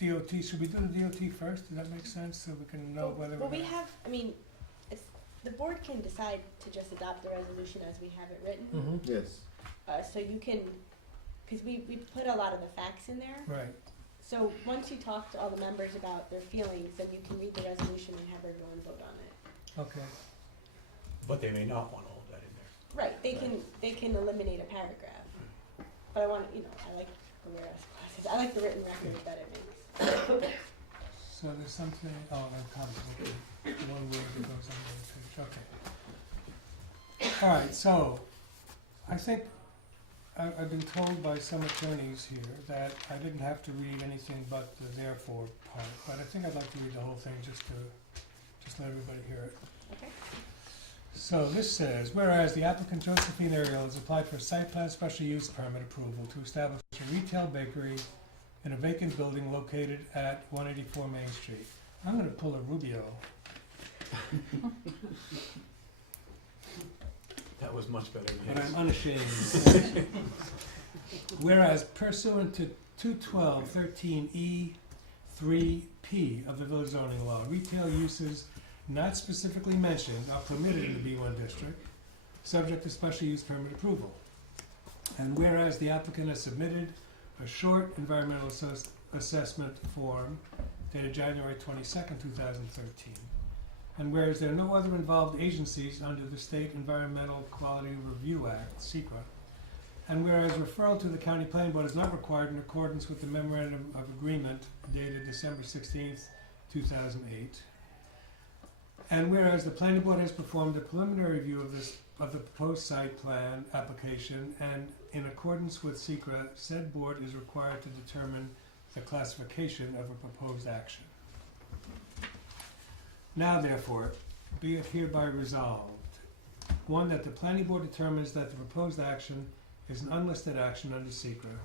DOT, should we do the DOT first? Does that make sense, so we can know whether Well, we're we gonna... have, I mean, the board can decide to just adopt the resolution as we have it written. Mhm. Yes. So you can, because we put a lot of the facts in there. Right, So once you talk to all the members about their feelings, then you can read the resolution and have everyone vote on it. okay. But they may not want all of that in there. Right, they can eliminate a paragraph. But I want, I like the whereas clauses, I like the written record that it makes. So there's something, comment, okay. The one word that goes on the page, okay. All right, so, I think I've been told by some attorneys here that I didn't have to read anything but the therefore part, but I think I'd like to read the whole thing just let everybody hear it. Okay. So this says, whereas the applicant Josephine Ariel has applied for a site plan special use permit approval to establish a retail bakery in a vacant building located at 184 Main Street. I'm gonna pull a Rubio. That was much better than But his. I'm unashamed. Whereas pursuant to 212-13E3P of the village zoning law, retail uses not specifically mentioned are permitted in the B1 district, subject to special use permit approval. And whereas the applicant has submitted a short environmental assessment form dated January 22nd, 2013, and whereas there are no other involved agencies under the State Environmental Quality Review Act, SEQA, and whereas referral to the County Planning Board is not required in accordance with the Memorandum of Agreement dated December 16th, 2008, and whereas the Planning Board has performed a preliminary review of the proposed site plan application, and in accordance with SEQA, said board is required to determine the classification of a proposed action. Now therefore, be it hereby resolved, one, that the planning board determines that the proposed action is an unlisted action under SEQA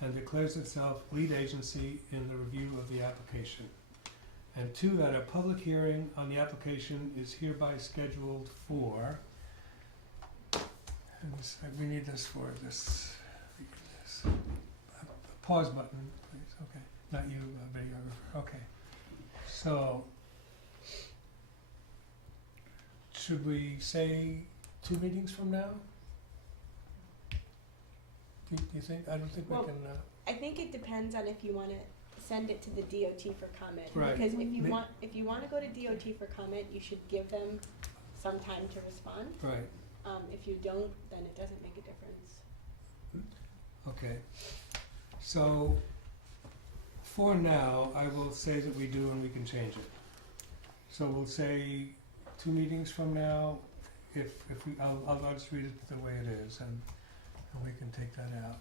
and declares itself lead agency in the review of the application. And two, that a public hearing on the application is hereby scheduled for, and this, we need this for this, pause button, please, okay, not you, videographer, okay. So, should we say 2 meetings from now? Do you think? I don't think we Well, can, I think it depends on if you wanna send it to the DOT for comment. Right. Because if you Ma- wanna go to DOT for comment, you should give them some time to respond. right, If you don't, then it doesn't make a difference. okay. So, for now, I will say that we do and we can change it. So we'll say 2 meetings from now, if we, I'll just read it the way it is and we can take that out.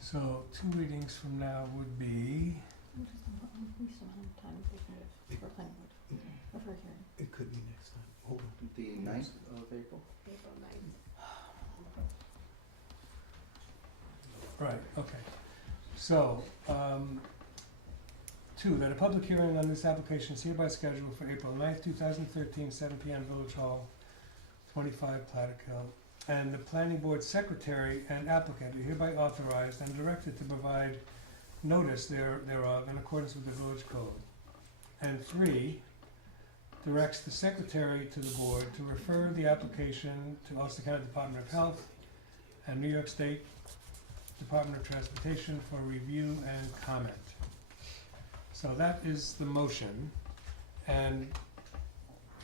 So 2 meetings from now would be, We still have time for planning board, or for a hearing. It could be next time. Hold on. The 9th of April? April 9th. right, okay. So, 2, that a public hearing on this application is hereby scheduled for April 9th, 2013, 7 p.m. Village Hall, 25 Plattick Hill. And the planning board secretary and applicant are hereby authorized and directed to provide notice thereof in accordance with the village code. And 3, directs the secretary to the board to refer the application to Ulster County Department of Health and New York State Department of Transportation for review and comment. So that is the motion, and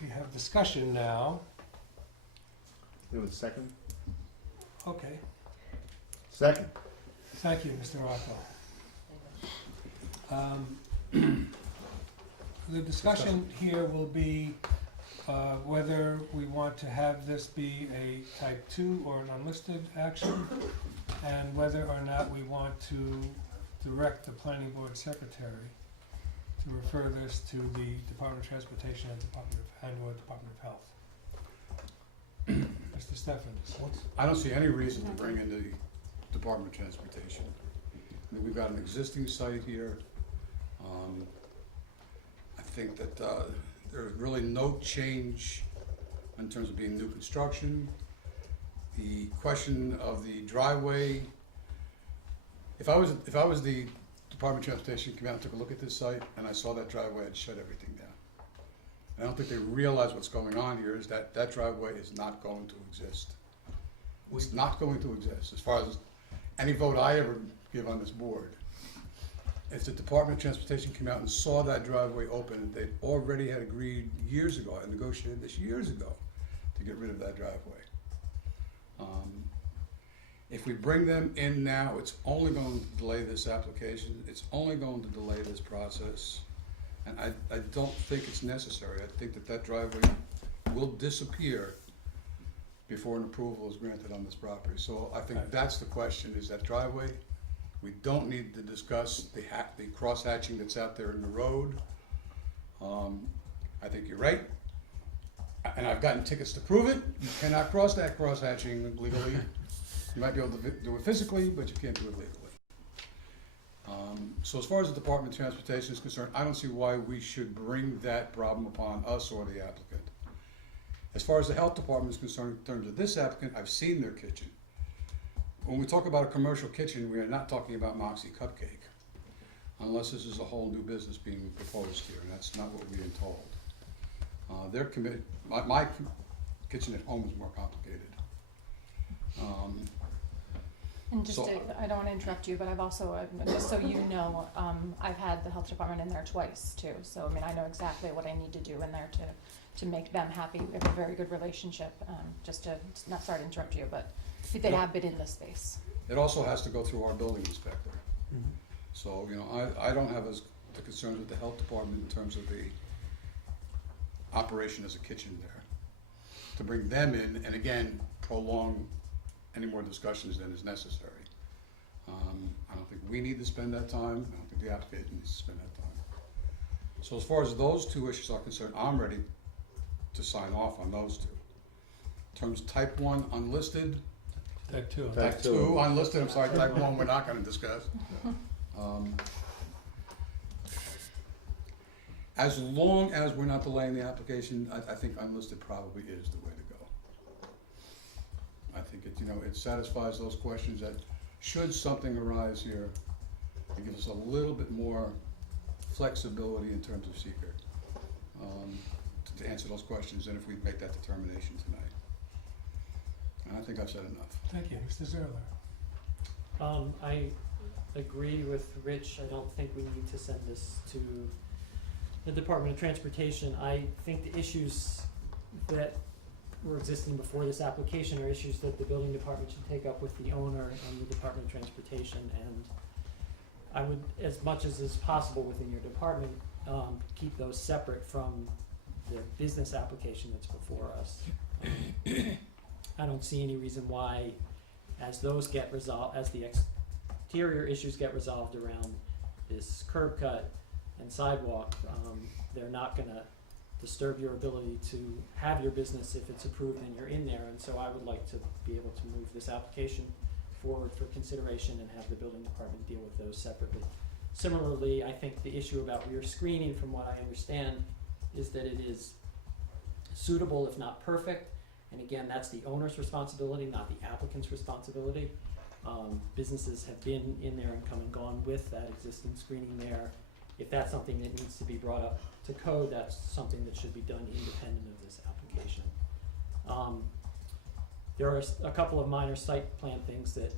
we have discussion now. You have a second? Okay, Second. thank you, Mr. Rockwell. The discussion here will be whether we want to have this be a type 2 or an unlisted action, and whether or not we want to direct the planning board secretary to refer this to the Department of Transportation and or Department of Health. Mr. Steffens. I don't see any reason to bring in the Department of Transportation. I mean, we've got an existing site here. I think that there's really no change in terms of being new construction. The question of the driveway, if I was the Department of Transportation, came out and took a look at this site and I saw that driveway, I'd shut everything down. I don't think they realize what's going on here is that that driveway is not going to exist. It's not going to exist, as far as any vote I ever give on this board. If the Department of Transportation came out and saw that driveway open, they already had agreed years ago, I negotiated this years ago, to get rid of that driveway. If we bring them in now, it's only going to delay this application, it's only going to delay this process. And I don't think it's necessary. I think that driveway will disappear before an approval is granted on this property. So I think Right. that's the question, is that driveway. We don't need to discuss the cross hatching that's out there in the road. I think you're right. And I've gotten tickets to prove it. You cannot cross that cross hatching legally. You might be able to do it physically, but you can't do it legally. So as far as the Department of Transportation is concerned, I don't see why we should bring that problem upon us or the applicant. As far as the Health Department is concerned, in terms of this applicant, I've seen their kitchen. When we talk about a commercial kitchen, we are not talking about Moxie Cupcake, unless this is a whole new business being proposed here, and that's not what we've been told. They're committed, my kitchen at home is more complicated. And just So- to, I don't want to interrupt you, but I've also, just so you know, I've had the health department in there twice too. So, I mean, I know exactly what I need to do in there to make them happy. We have a very good relationship, just to, not sorry to interrupt you, but they No. have been in the space. It also has to go through our building inspector. Mhm. So, you know, I don't have as the concerns with the Health Department in terms of the operation as a kitchen there. To bring them in and again, prolong any more discussions than is necessary. I don't think we need to spend that time, I don't think the applicant needs to spend that time. So as far as those two issues are concerned, I'm ready to sign off on those two. In terms of type 1 unlisted, Type 2. type 2 unlisted, I'm sorry, type 1 we're not gonna discuss. As long as we're not delaying the application, I think unlisted probably is the way to go. I think it, you know, it satisfies those questions that should something arise here, it gives us a little bit more flexibility in terms of seeker, to answer those questions, and if we make that determination tonight. And I think I've said enough. Thank you, Mr. Zerler. I agree with Rich. I don't think we need to send this to the Department of Transportation. I think the issues that were existing before this application are issues that the building department should take up with the owner and the Department of Transportation. And I would, as much as is possible within your department, keep those separate from the business application that's before us. I don't see any reason why, as those get resolved, as the exterior issues get resolved around this curb cut and sidewalk, they're not gonna disturb your ability to have your business if it's approved and you're in there. And so I would like to be able to move this application forward for consideration and have the building department deal with those separately. Similarly, I think the issue about rear screening, from what I understand, is that it is suitable if not perfect. And again, that's the owner's responsibility, not the applicant's responsibility. Businesses have been in there and come and gone with that existing screening there. If that's something that needs to be brought up to code, that's something that should be done independent of this application. There are a couple of minor site plan things that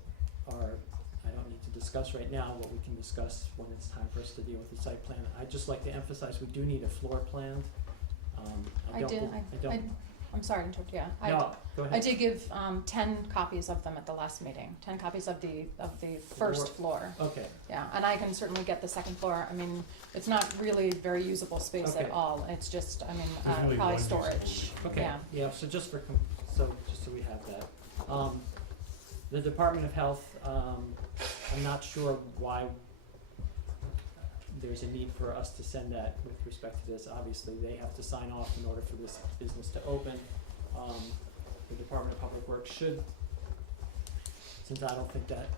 are, I don't need to discuss right now, but we can discuss when it's time for us to deal with the site plan. I'd just like to emphasize, we do need a floor plan. I'm sorry to interrupt, yeah. No, go ahead. I did give 10 copies of them at the last meeting, 10 copies of the first floor. Okay, Yeah, and I can certainly get the second floor. I mean, it's not really very usable space at Okay. all. It's just, I mean, There's really probably one storage. okay, Yeah. yeah, so just so we have that. The Department of Health, I'm not sure why there's a need for us to send that with respect to this. Obviously, they have to sign off in order for this business to open. The Department of Public Works should, since I don't think that,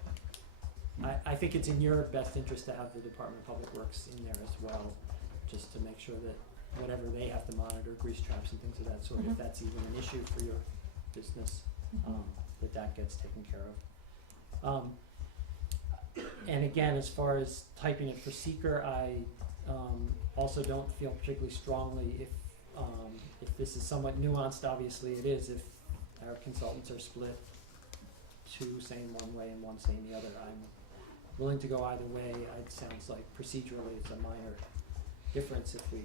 I think it's in your best interest to have the Department of Public Works in there as well, just to make sure that whatever they have to monitor, grease traps and things of that sort, if Mhm. that's even an issue for your business, that gets taken care of. And again, as far as typing it for seeker, I also don't feel particularly strongly if this is somewhat nuanced. Obviously it is, if our consultants are split, two saying one way and one saying the other. I'm willing to go either way. It sounds like procedurally it's a minor difference. If we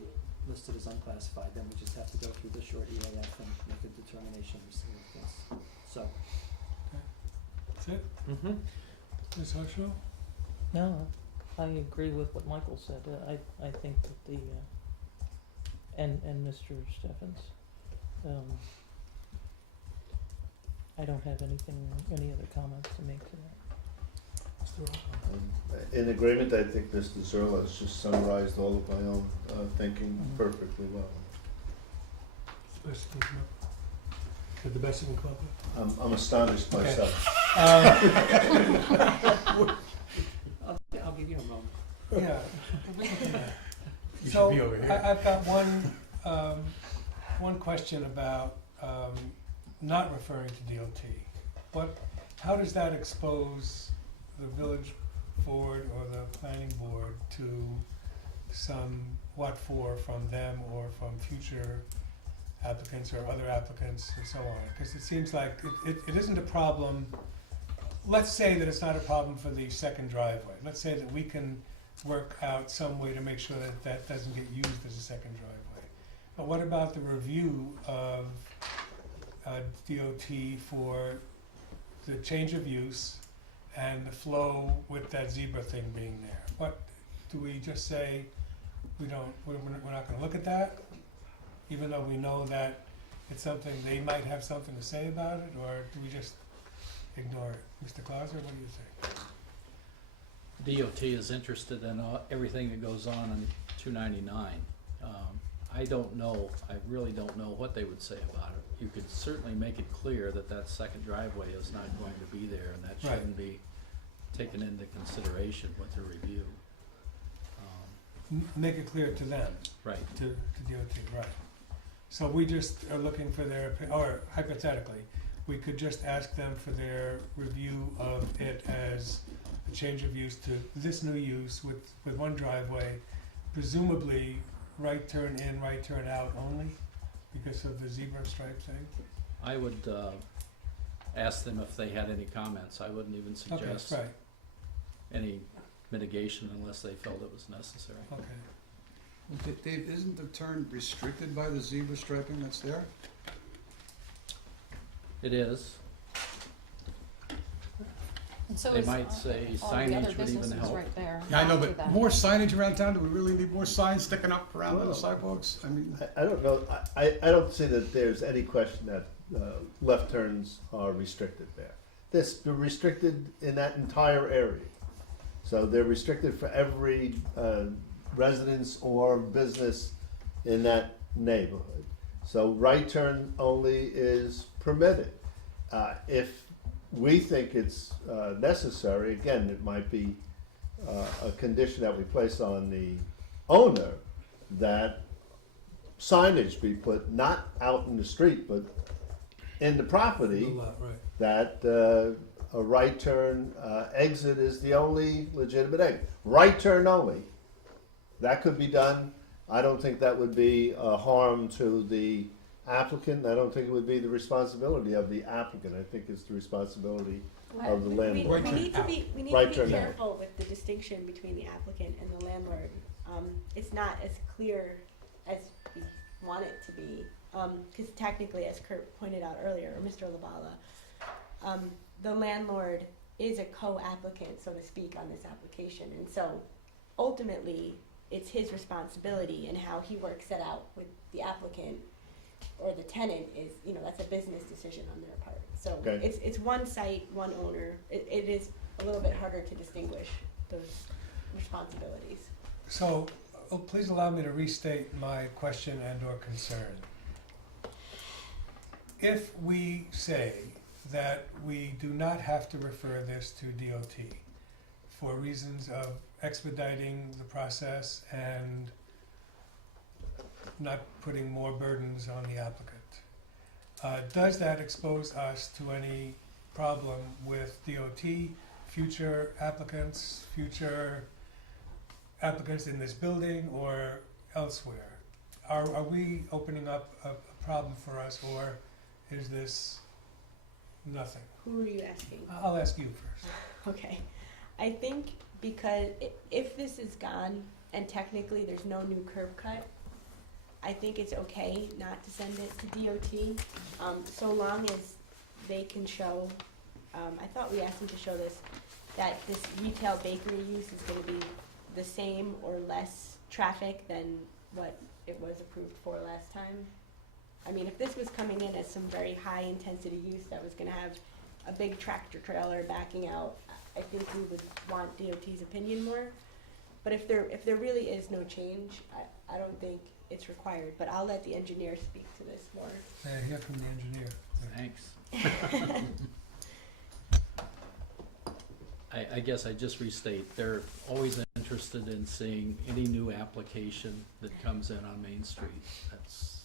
list it as unclassified, then we just have to go through the short EAF and make a determination of significance. So. That's it? Mm-hmm. Ms. Hoshua? No, I agree with what Michael said. I think that the, and Mr. Steffens, I don't have any other comments to make to that. Mr. Rocco? In agreement, I think Mr. Zerlo has just summarized all of my own thinking Mhm. perfectly well. Best you can come up- Did the best you can come up with? I'm astonished Okay. myself. I'll give you a moment. Yeah. we can do that. You should So, be over here. I've got one question about, not referring to DOT. How does that expose the village board or the planning board to some what for from them or from future applicants or other applicants and so on? Because it seems like it isn't a problem. Let's say that it's not a problem for the second driveway. Let's say that we can work out some way to make sure that that doesn't get used as a second driveway. But what about the review of DOT for the change of use and the flow with that zebra thing being there? What, do we just say, we're not gonna look at that? Even though we know that it's something, they might have something to say about it, or do we just ignore it? Mr. Clauser, what do you think? DOT is interested in everything that goes on in 299. I don't know, I really don't know what they would say about it. You could certainly make it clear that that second driveway is not going to be there, and that Right. shouldn't be taken into consideration with the review. Make it clear to them, Right. to DOT, right. So we just are looking for their, or hypothetically, we could just ask them for their review of it as a change of use to this new use with one driveway, presumably right turn in, right turn out only, because of the zebra stripe thing? I would ask them if they had any comments. I wouldn't even Okay, suggest right, any mitigation unless they felt it was necessary. okay. Dave, isn't the turn restricted by the zebra striping that's there? It is. And so They is, might say all the signage other would even businesses help. right there. Yeah, I know, after but that. more signage around town, do we really need more signs sticking up around Well, the sidewalks? I mean, I don't know, I don't see that there's any question that left turns are restricted there. They're restricted in that entire area. So they're restricted for every residence or business in that neighborhood. So right turn only is permitted. If we think it's necessary, again, it might be a condition that we place on the owner that signage be put not out in the street, but in the property, A lot, right. that a right turn exit is the only legitimate exit. Right turn only. That could be done. I don't think that would be a harm to the applicant. I don't think it would be the responsibility of the applicant. I think it's the responsibility of the We landlord. need to be, Right turn out. careful with the distinction between the applicant and the landlord. It's not as clear as we want it to be, cause technically, as Kurt pointed out earlier, or Mr. LaBala, the landlord is a co-applicant, so to speak, on this application, and so ultimately, it's his responsibility, and how he works that out with the applicant or the tenant is, that's a business decision on their part. So Okay. it's one site, one owner. It is a little bit harder to distinguish those responsibilities. So, please allow me to restate my question and or concern. If we say that we do not have to refer this to DOT for reasons of expediting the process and not putting more burdens on the applicant, does that expose us to any problem with DOT, future applicants in this building or elsewhere? Are we opening up a problem for us, or is this nothing? Who are you asking? I'll ask you first. Okay. I think because if this is gone and technically there's no new curb cut, I think it's okay not to send it to DOT, so long as they can show, I thought we asked them to show this, that this retail bakery use is gonna be the same or less traffic than what it was approved for last time. I mean, if this was coming in as some very high intensity use that was gonna have a big tractor trailer backing out, I think we would want DOT's opinion more. But if there really is no change, I don't think it's required, but I'll let the engineer speak to this more. Hear from the engineer. Thanks. I guess I just restate, they're always interested in seeing any new application that comes in on Main Street. That's,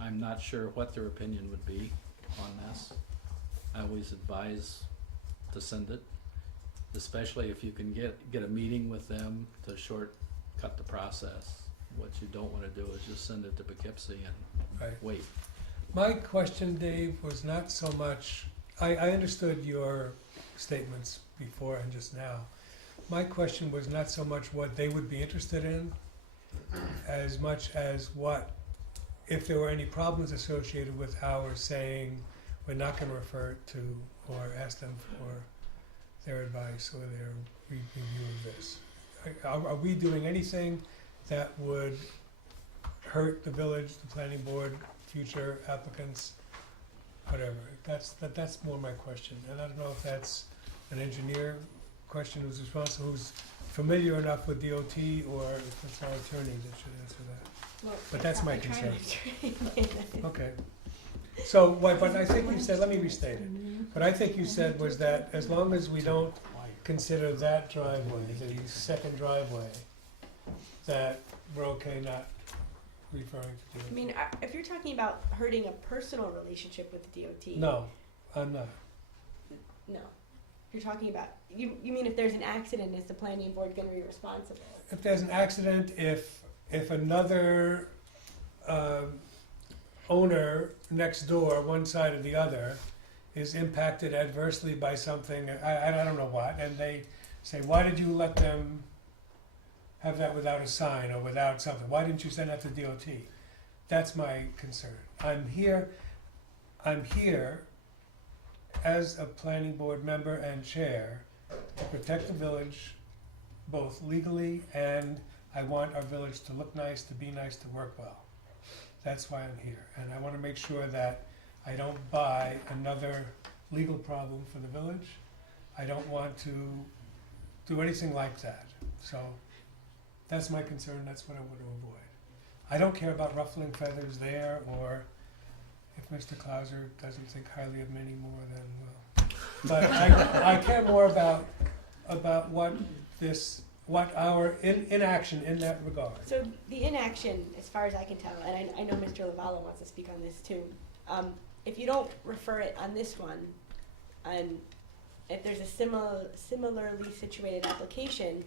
I'm not sure what their opinion would be on this. I always advise to send it, especially if you can get a meeting with them to shortcut the process. What you don't wanna do is just send it to Poughkeepsie and Right. wait. My question, Dave, was not so much, I understood your statements before and just now. My question was not so much what they would be interested in, as much as if there were any problems associated with our saying we're not gonna refer to or ask them for their advice or their review of this. Are we doing anything that would hurt the village, the planning board, future applicants, whatever? That's more my question, and I don't know if that's an engineer question who's responsible, who's familiar enough with DOT, or if it's our attorney that should answer that. Well, But that's my I'm trying concern. to- Okay. So, but I think you said, let me restate it. What I think you said was that as long as we don't consider that driveway, the second driveway, that we're okay not referring to DOT. I mean, if you're talking about hurting a personal relationship with DOT. No, I'm not. No. You're talking about, you mean if there's an accident, is the planning board gonna be responsible? If there's an accident, if another owner next door, one side or the other, is impacted adversely by something, I don't know what, and they say, why did you let them have that without a sign or without something? Why didn't you send that to DOT? That's my concern. I'm here as a planning board member and chair to protect the village, both legally, and I want our village to look nice, to be nice, to work well. That's why I'm here, and I wanna make sure that I don't buy another legal problem for the village. I don't want to do anything like that, so that's my concern, that's what I want to avoid. I don't care about ruffling feathers there, or if Mr. Clauser doesn't think highly of me any more, then well. But I care more about what our inaction in that regard. So the inaction, as far as I can tell, and I know Mr. Lavallo wants to speak on this too, if you don't refer it on this one, and if there's a similarly situated application,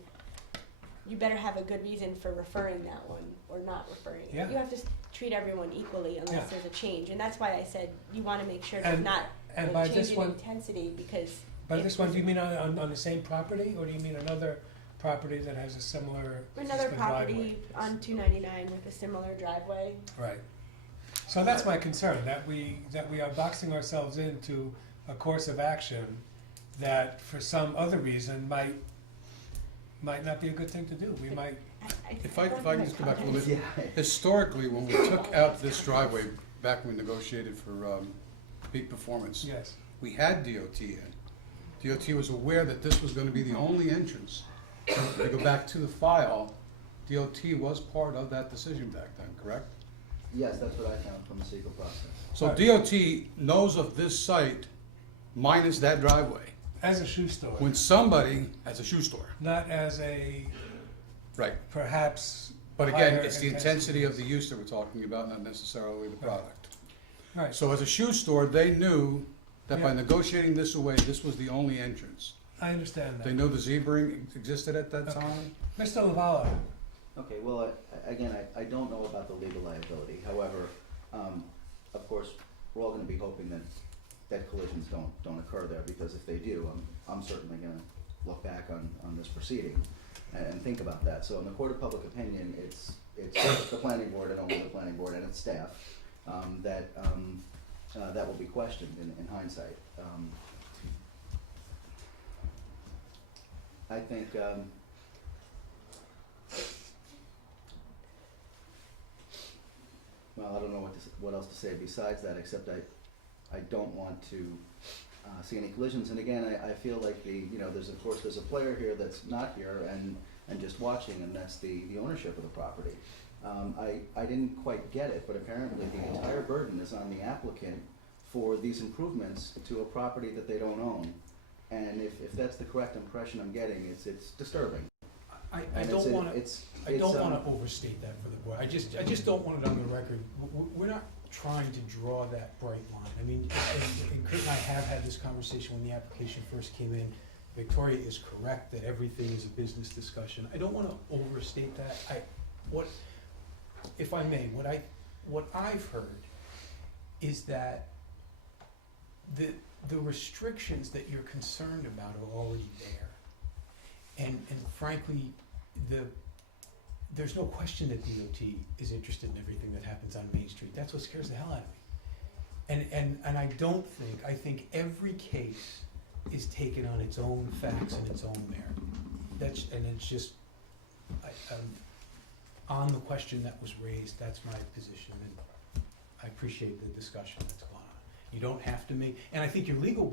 you better have a good reason for referring that one or not referring it. Yeah. You have to treat everyone equally unless Yeah. there's a change, and that's why I said you want to make sure And- there's not and a by change this in one- intensity, because By if this one, do you there's mean on the same property, or do you mean another property that has a similar another existing property driveway? on 299 with a similar driveway? Right. So that's my concern, that we are boxing ourselves into a course of action that for some other reason might not be a good thing to do. We might, If I can just go back a little bit. Yeah. Historically, when we took out this driveway, back when we negotiated for peak performance, yes, we had DOT in. DOT was aware that this was gonna be the only entrance. If you go back to the file, DOT was part of that decision back then, correct? Yes, that's what I found from the secret process. So Right. DOT knows of this site minus that driveway. as a shoe store, When somebody, as a shoe store, not as a right, perhaps but again, higher it's the intensity of the use that we're talking about, not necessarily the product. Right, So as a shoe store, they knew that by Yeah. negotiating this away, this was the only entrance. I understand They that. knew the zebring existed at that Okay. time. Mr. Lavallo, Okay, well, again, I don't know about the legal liability. However, of course, we're all gonna be hoping that collisions don't occur there, because if they do, I'm certainly gonna look back on this proceeding and think about that. So in the court of public opinion, it's the planning board and only the planning board and its staff that will be questioned in hindsight. I think, Well, I don't know what else to say besides that, except I don't want to see any collisions. And again, I feel like there's a player here that's not here and just watching, and that's the ownership of the property. I didn't quite get it, but apparently the entire burden is on the applicant for these improvements to a property that they don't own. And if that's the correct impression I'm getting, it's disturbing. I And don't wanna, it's I don't wanna overstate that for the board. I just don't want it on the record. We're not trying to draw that bright line. I mean, and Kurt and I have had this conversation when the application first came in. Victoria is correct that everything is a business discussion. I don't wanna overstate that. If I may, what I've heard is that the restrictions that you're concerned about are already there. And frankly, there's no question that DOT is interested in everything that happens on Main Street. That's what scares the hell out of me. And I think every case is taken on its own facts and its own merit. It's just, on the question that was raised, that's my position, and I appreciate the discussion that's gone on. You don't have to make, and I think your legal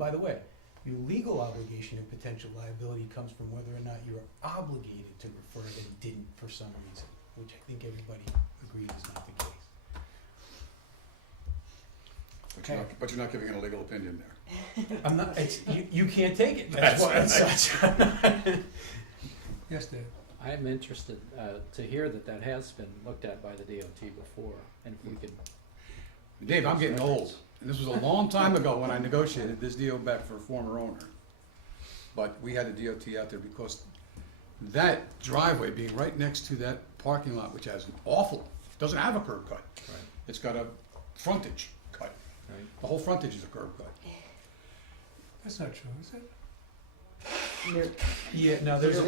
obligation and potential liability comes from whether or not you're obligated to refer it and didn't for some reason, which I think everybody agrees is not the case. But you're not giving an illegal opinion there. I'm not, you can't take it, that's why it's such. Yes, Dave? I'm interested to hear that has been looked at by the DOT before, and if we could. Dave, I'm getting old, and this was a long time ago when I negotiated this deal back for a former owner. But we had a DOT out there because that driveway being right next to that parking lot, which has an doesn't have a curb cut. Right. It's got a frontage cut. Right. The whole frontage is a curb cut. That's not true, is it? Yeah, no, there is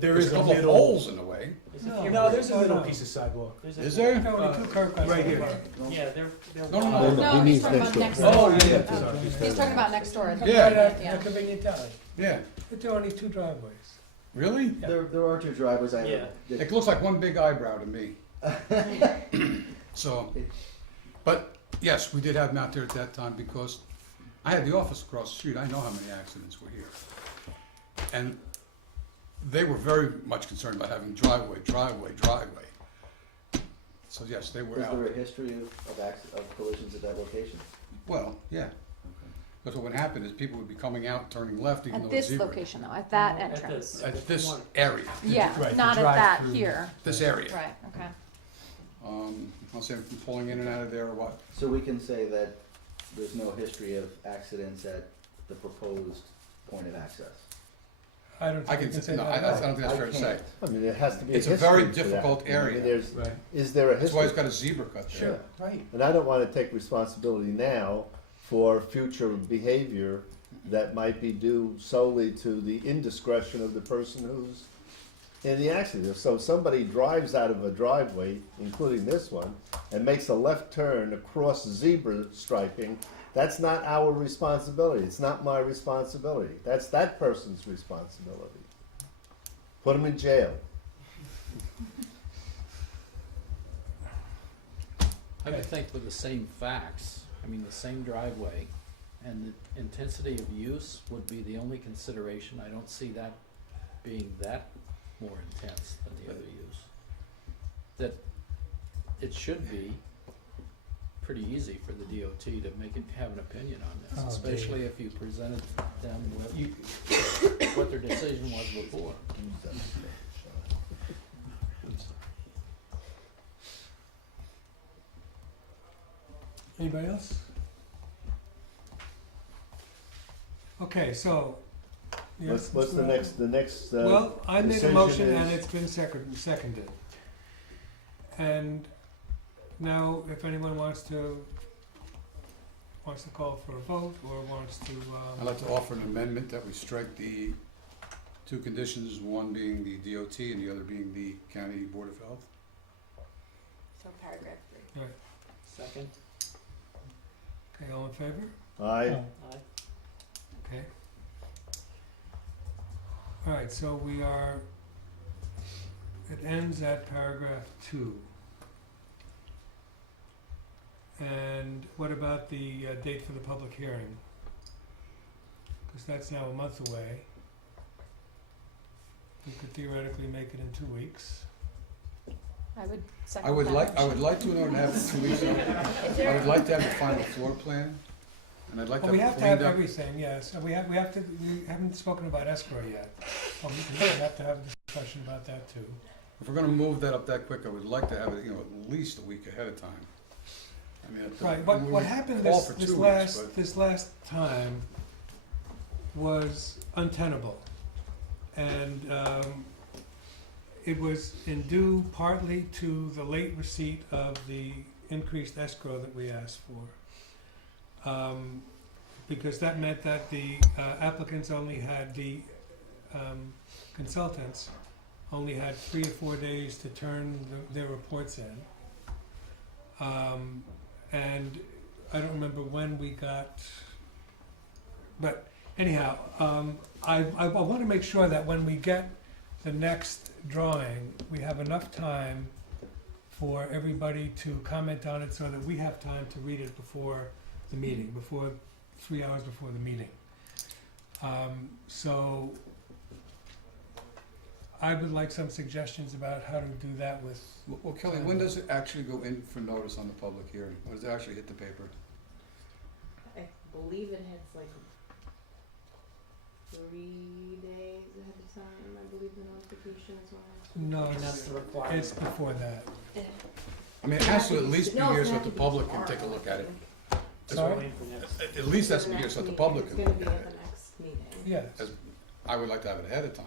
There's a couple of middle. holes in the way. No, there's a middle No. piece of sidewalk. Is there? No, only two curb cuts. Right here. Yeah, they're. No. No, he's talking about next door. Oh, yeah. He's talking about next door. Yeah. Right at Yeah. the convenient alley. Yeah. But there are only two driveways. Really? There are two driveways. Yeah. It looks like one big eyebrow to me. So, but yes, we did have them out there at that time because I had the office across the street. I know how many accidents were here. And they were very much concerned about having driveway. So yes, they were Is out. there a history of collisions at that location? Well, yeah. Because what would happen is people would be coming out, turning left, even though At it's this zebra. location though, at that At entrance. At this area, Yeah, Right, the not at that drive-through. here. this area. Right, okay. I'll say from pulling in and out of there or what. So we can say that there's no history of accidents at the proposed point of access? I don't I think you can, can say no, that. I don't think that's fair to say. can't. I mean, there has to be a It's a history very to that. difficult You know, I mean, area. there's, Right. is there a That's why history? it's got a zebra cut there. Sure. Right. And I don't want to take responsibility now for future behavior that might be due solely to the indiscretion of the person who's in the accident. So if somebody drives out of a driveway, including this one, and makes a left turn across zebra striping, that's not our responsibility. It's not my responsibility. That's that person's responsibility. Put them in jail. I would think with the same facts, I mean, the same driveway, and the intensity of use would be the only consideration. I don't see that being that more intense than the other use. That it should be pretty easy for the DOT to have an opinion on this, Oh, especially if you presented them with what their decision was before. Anybody else? Okay, so. yes, What's the Mr. next, Well, I made a decision motion is- and it's been seconded. And now, if anyone wants to call for a vote or wants to, I'd like to offer an amendment that we strike the two conditions, one being the DOT and the other being the County Board of Health. So paragraph 3. Second. okay, all in favor? Aye. Aye. Okay. All right, so we are, it ends at paragraph 2. And what about the date for the public hearing? Because that's now a month away. We could theoretically make it in 2 weeks. I would second I would that like, I motion. would like to, in order to have it 2 weeks, I would like to have the final floor plan, and I'd like Well, to we have have it to have cleaned up. everything, yes. We haven't spoken about escrow yet. Well, we have to have a discussion about that too. If we're gonna move that up that quick, I would like to have it, at least a week ahead of time. I mean, Right, what happened call this, for this 2 weeks, last, but- this last time was untenable. And, it was in due partly to the late receipt of the increased escrow that we asked for. Because that meant that the applicants only had, the consultants only had 3 or 4 days to turn their reports in. And I don't remember when we got, but anyhow, I want to make sure that when we get the next drawing, we have enough time for everybody to comment on it so that we have time to read it before the meeting, before 3 hours before the meeting. So I would like some suggestions about how to do that with, Well, Kelly, when does it actually go in for notice on the public hearing? When does it actually hit the paper? I believe it hits like 3 days ahead of time. I believe the notification is when no, And that's the requirement. it's before that. I mean, it has to at least be No, here it's so gonna that the have to be public can tomorrow, take a look at it. It's Sorry? waiting for next. At least that's to be here so that the public It's can gonna look be at at it. the next meeting. Yes. As- I would like to have it ahead of time.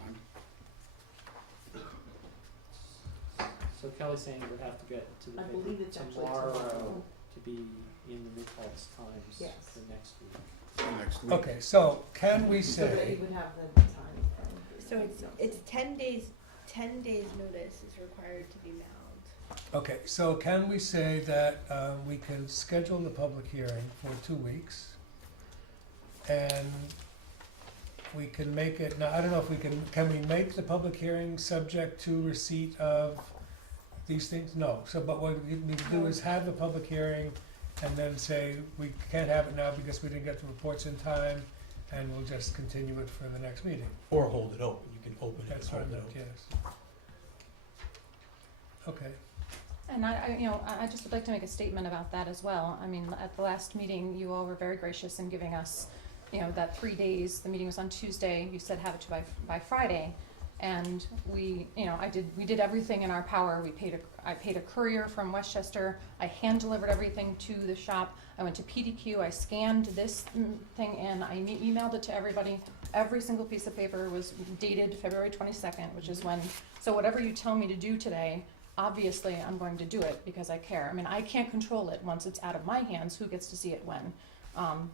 So Kelly's saying it would have to get to the I believe paper it's actually tomorrow tomorrow. to be in the Paltz Times Yes. for next week. Next week. Okay, so can we So that say, you would have the time frame. So it's 10 days notice is required to be mailed. okay, so can we say that we can schedule the public hearing for 2 weeks? And we can make it, now, I don't know if we can we make the public hearing subject to receipt of these things? No, so, but what we need to do is have the public hearing and then say, we can't have it now because we didn't get the reports in time, and we'll just continue it for the next meeting. Or hold it open, you can open it and That's what I hold it meant, open. yes. Okay, And I just would like to make a statement about that as well. I mean, at the last meeting, you all were very gracious in giving us, that 3 days. The meeting was on Tuesday. You said have it to by Friday. And we did everything in our power. I paid a courier from Westchester. I hand delivered everything to the shop. I went to PDQ. I scanned this thing in. I emailed it to everybody. Every single piece of paper was dated February 22nd, which is when. So whatever you tell me to do today, obviously I'm going to do it because I care. I mean, I can't control it once it's out of my hands. Who gets to see it when?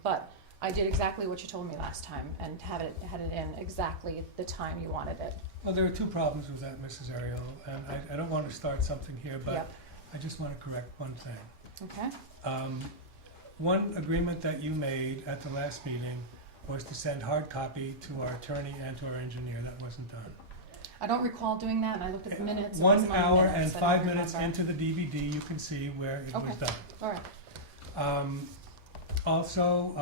But I did exactly what you told me last time and had it in exactly the time you wanted it. well, there are 2 problems with that, Mrs. Ariel, and I don't want to start something here, but Yep. I just want to correct one thing. Okay. One agreement that you made at the last meeting was to send hard copy to our attorney and to our engineer. That wasn't done. I don't recall doing that, and I looked at the minutes. It 1 wasn't on the hour minutes. and I don't 5 minutes remember. into the DVD, you can see where it was Okay. done. All right. Also,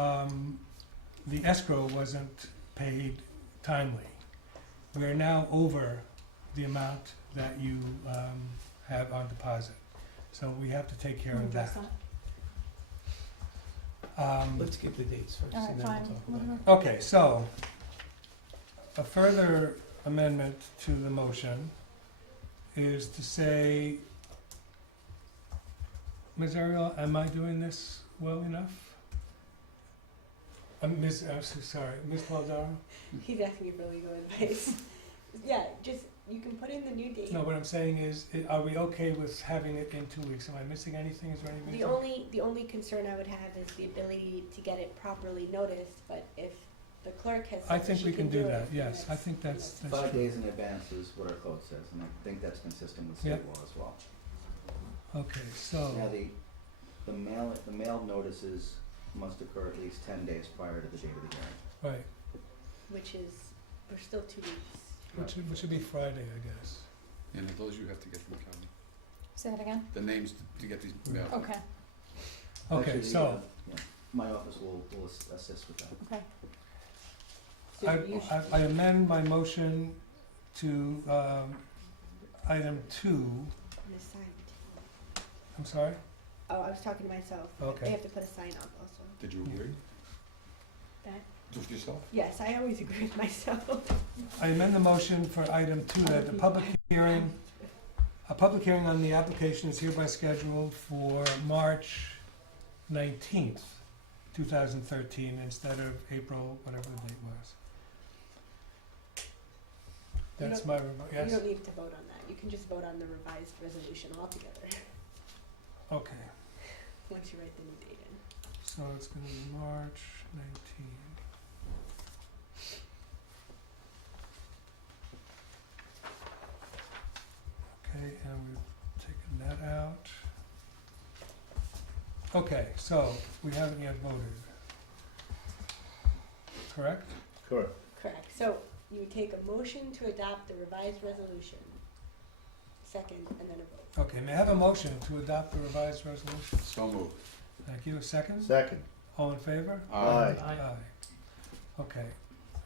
the escrow wasn't paid timely. We're now over the amount that you have on deposit, so we have to take care Can we of address that. that? Let's get the dates first, All right, and then we'll fine. talk about it. Mhm. Okay, so, a further amendment to the motion is to say, Ms. Ariel, am I doing this well enough? Ms. Paldaro? He's asking you for legal advice. Yeah, just, you can put in the new date. No, what I'm saying is, are we okay with having it in 2 weeks? Am I missing anything? Is there any reason? The only concern I would have is the ability to get it properly noticed, but if the clerk has I said think she we can do it, that, then yes, I think that's 5 true. days in advance is what our code says, and I think that's consistent with Yeah. state law as well. Okay, so, Now, the mail notices must occur at least 10 days prior to the date of the hearing. right, which is, we're still 2 weeks. which would be Friday, I guess. And those you have to get from Kelly. Say that again? The names to get these mailed. Okay. Okay, Actually, so, yeah, my office will assist with that. Okay. So you I amend my motion to, item 2, The sign. I'm sorry? Oh, I was talking to myself. Okay. They have to put a sign up also. Did you agree? That? With yourself? Yes, I always agree with myself. I amend the motion for item 2, that the public hearing, a public hearing on the application is hereby scheduled for March 19th, 2013, instead of April, whatever the date was. You That's don't- my, You yes? don't need to vote on that. You can just vote on the revised resolution altogether, Okay, once you write the new date in. so it's gonna be March 19th. Okay, and we've taken that out. Okay, so we haven't yet voted. Correct? Correct. Correct. So you would take a motion to adopt the revised resolution, second, and then a vote. Okay, may I have a motion to adopt the revised resolution? So moved. Thank you. A second? Second. All in favor? Aye. Okay,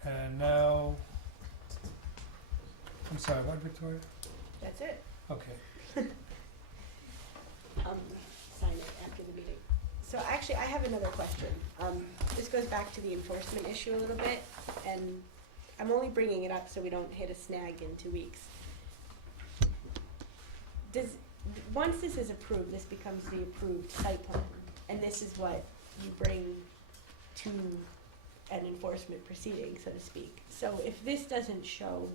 and now, I'm sorry, what, Victoria? That's it. Okay, Sign it after the meeting. So actually, I have another question. This goes back to the enforcement issue a little bit, and I'm only bringing it up so we don't hit a snag in 2 weeks. Once this is approved, this becomes the approved site plan, and this is what you bring to an enforcement proceeding, so to speak. So if this doesn't show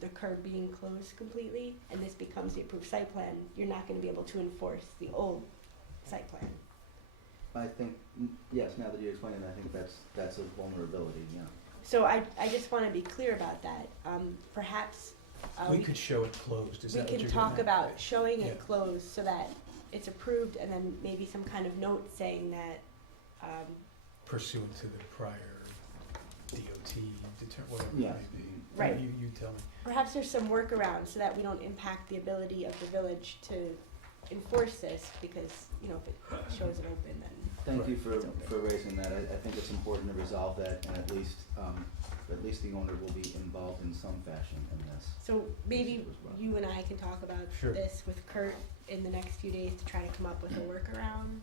the curb being closed completely, and this becomes the approved site plan, you're not gonna be able to enforce the old site plan. I think, yes, now that you explain it, I think that's a vulnerability, yeah. So I just wanna be clear about that. Perhaps, We could show it closed, is we that what you're can getting talk at? about showing it Yeah. closed so that it's approved, and then maybe some kind of note saying that, Pursuant to the prior DOT, whatever it Yeah. may be. Right. You tell me. perhaps there's some workaround so that we don't impact the ability of the village to enforce this, because, you know, if it shows it open, then. Thank you It's open. for raising that. I think it's important to resolve that, and at least the owner will be involved in some fashion in this. So maybe as well. you and I can talk about Sure. this with Kurt in the next few days to try to come up with a workaround.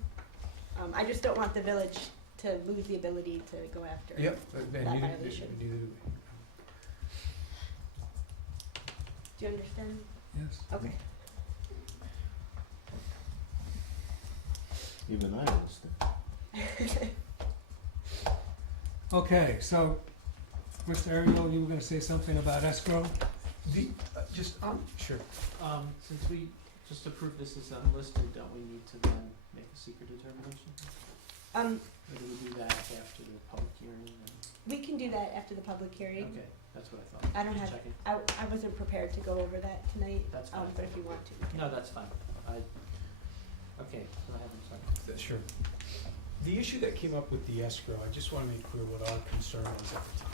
I just don't want the village to lose the ability to go after. Yep, That and violation. you, Do you understand? yes. Okay. Even I understand. Okay, so, Mr. Ariel, you were gonna say something about escrow? sure. Since we just approved this as unlisted, don't we need to then make a secret determination? Or do we do that after the public hearing? We can do that after the public hearing. Okay, that's what I thought. I don't Just have, checking. I wasn't prepared to go over that tonight, That's fine. but if you want to, we can. No, that's fine. Okay, go ahead, I'm sorry. Sure. The issue that came up with the escrow, I just wanna make clear what our concern was at the time.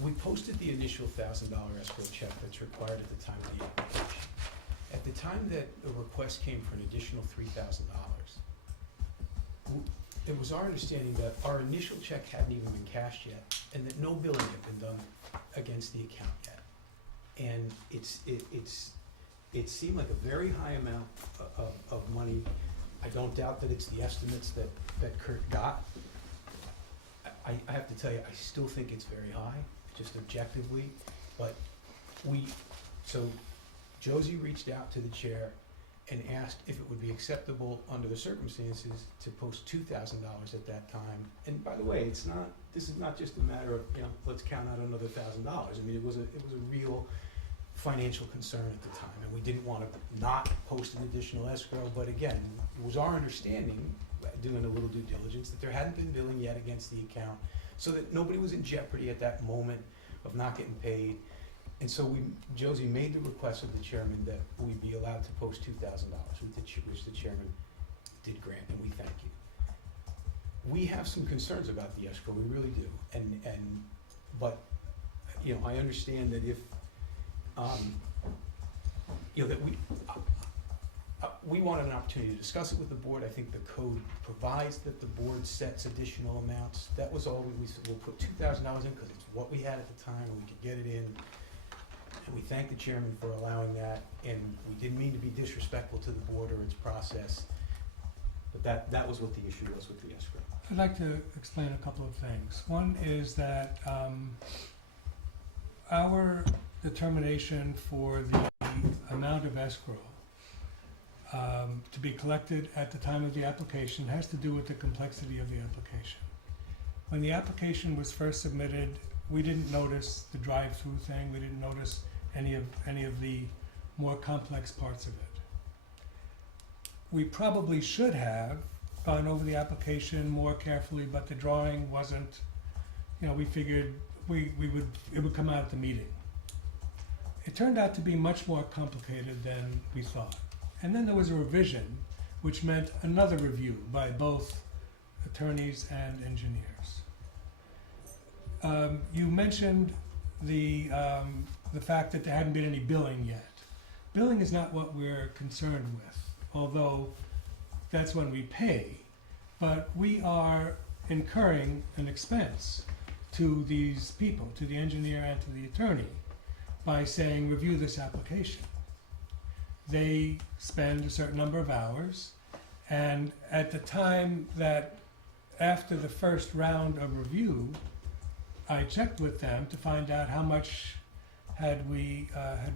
We posted the initial $1,000 escrow check that's required at the time of the application. At the time that the request came for an additional $3,000, it was our understanding that our initial check hadn't even been cashed yet, and that no billing had been done against the account yet. And it seemed like a very high amount of money. I don't doubt that it's the estimates that Kurt got. I have to tell you, I still think it's very high, just objectively, but so Josie reached out to the chair and asked if it would be acceptable under the circumstances to post $2,000 at that time. And by the way, this is not just a matter of, let's count out another $1,000. I mean, it was a real financial concern at the time, and we didn't want to not post an additional escrow, but again, it was our understanding, doing a little due diligence, that there hadn't been billing yet against the account, so that nobody was in jeopardy at that moment of not getting paid. And so Josie made the request of the chairman that we be allowed to post $2,000, which the chairman did grant, and we thank you. We have some concerns about the escrow, we really do, but I understand that if that we wanted an opportunity to discuss it with the board. I think the code provides that the board sets additional amounts. That was all we said, we'll put $2,000 in because it's what we had at the time and we could get it in. And we thank the chairman for allowing that, and we didn't mean to be disrespectful to the board or its process. But that was what the issue was with the escrow. I'd like to explain a couple of things. One is that our determination for the amount of escrow to be collected at the time of the application has to do with the complexity of the application. When the application was first submitted, we didn't notice the drive-through thing. We didn't notice any of the more complex parts of it. We probably should have gone over the application more carefully, but the drawing wasn't, we figured it would come out at the meeting. It turned out to be much more complicated than we thought. And then there was a revision, which meant another review by both attorneys and engineers. You mentioned the fact that there hadn't been any billing yet. Billing is not what we're concerned with, although that's when we pay. But we are incurring an expense to these people, to the engineer and to the attorney, by saying, review this application. They spend a certain number of hours, and at the time that, after the first round of review, I checked with them to find out how much had we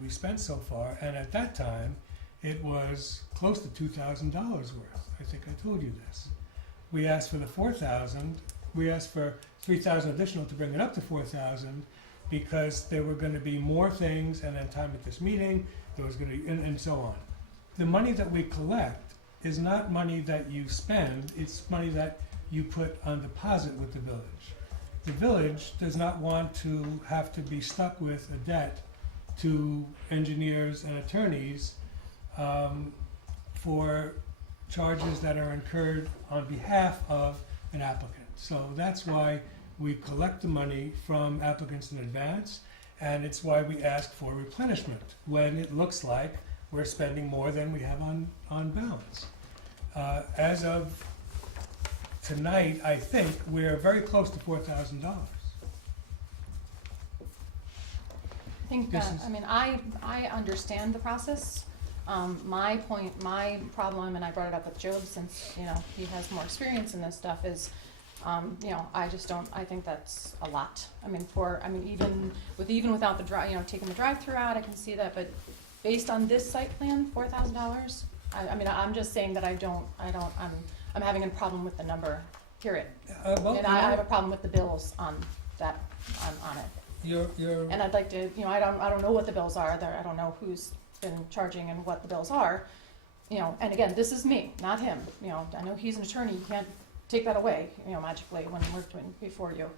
spent so far, and at that time, it was close to $2,000 worth. I think I told you this. We asked for the $4,000. We asked for $3,000 additional to bring it up to $4,000 because there were going to be more things, and then time at this meeting, there was going to be, and so on. The money that we collect is not money that you spend. It's money that you put on deposit with the village. The village does not want to have to be stuck with a debt to engineers and attorneys for charges that are incurred on behalf of an applicant. So that's why we collect the money from applicants in advance, and it's why we ask for replenishment when it looks like we're spending more than we have on balance. As of tonight, I think we're very close to $4,000. I think, This is- I understand the process. My problem, and I brought it up with Job since, he has more experience in this stuff, is, I think that's a lot. Even without the taking the drive-through out, I can see that, but based on this site plan, $4,000, I'm just saying that I'm having a problem with the number, period. And I have a problem with the bills on that, on it. And I'd like to, I don't know what the bills are there. I don't know who's been charging and what the bills are. And again, this is me, not him. I know he's an attorney. You can't take that away, magically when we're doing before you.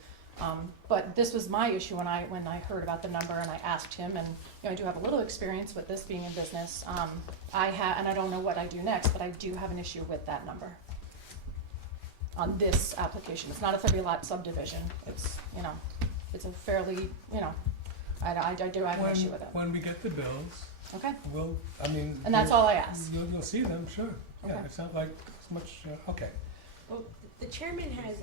But this was my issue when I heard about the number and I asked him, and I do have a little experience with this being in business. And I don't know what I do next, but I do have an issue with that number on this application. It's not a 30-lot subdivision. It's it's a fairly I do have an issue with it. When we get the bills, Okay. and that's all I ask. You'll see them, sure. Yeah, Okay. it's not like it's much. Okay. Well, the chairman has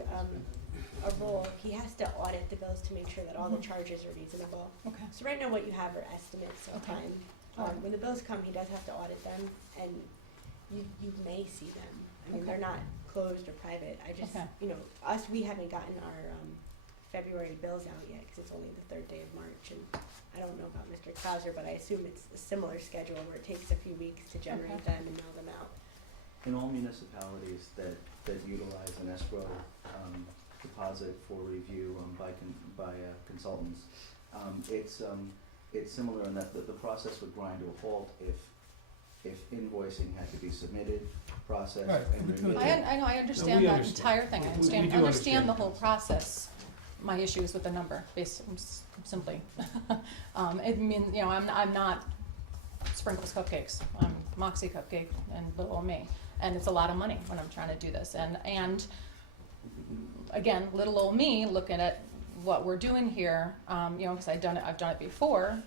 a role. He has to audit the bills to make sure that all the charges are reasonable. Okay. So right now what you have are estimates of Okay. time. Alright. When the bills come, he does have to audit them, and you may see them. Okay. They're not closed or private. I just, Okay. we haven't gotten our February bills out yet, because it's only the 3rd day of March, and I don't know about Mr. Krauser, but I assume it's a similar schedule where it takes a few weeks to generate Okay. them and mail them out. In all municipalities that utilize an escrow deposit for review by consultants, it's similar in that the process would grind to a halt if invoicing had to be submitted, processed, Right. and We remitted. I know, I understand we that understand. entire thing. I We understand, do understand. the whole process. My issue is with the number, simply. I'm not Sprinkles Cupcakes. I'm Moxie Cupcake and little old me. And it's a lot of money when I'm trying to do this. And again, little old me looking at what we're doing here, because I've done it before.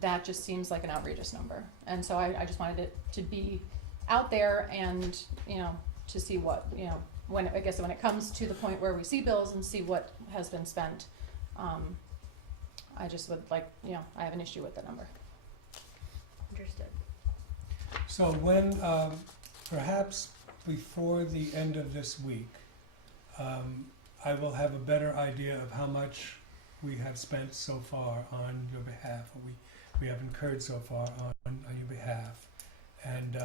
that just seems like an outrageous number. And so I just wanted it to be out there and, you know, to see what, you know, when, I guess when it comes to the point where we see bills and see what has been spent, I just would like, you know, I have an issue with the number. Understood. So when, perhaps before the end of this week, I will have a better idea of how much we have spent so far on your behalf, or we have incurred so far on your behalf. And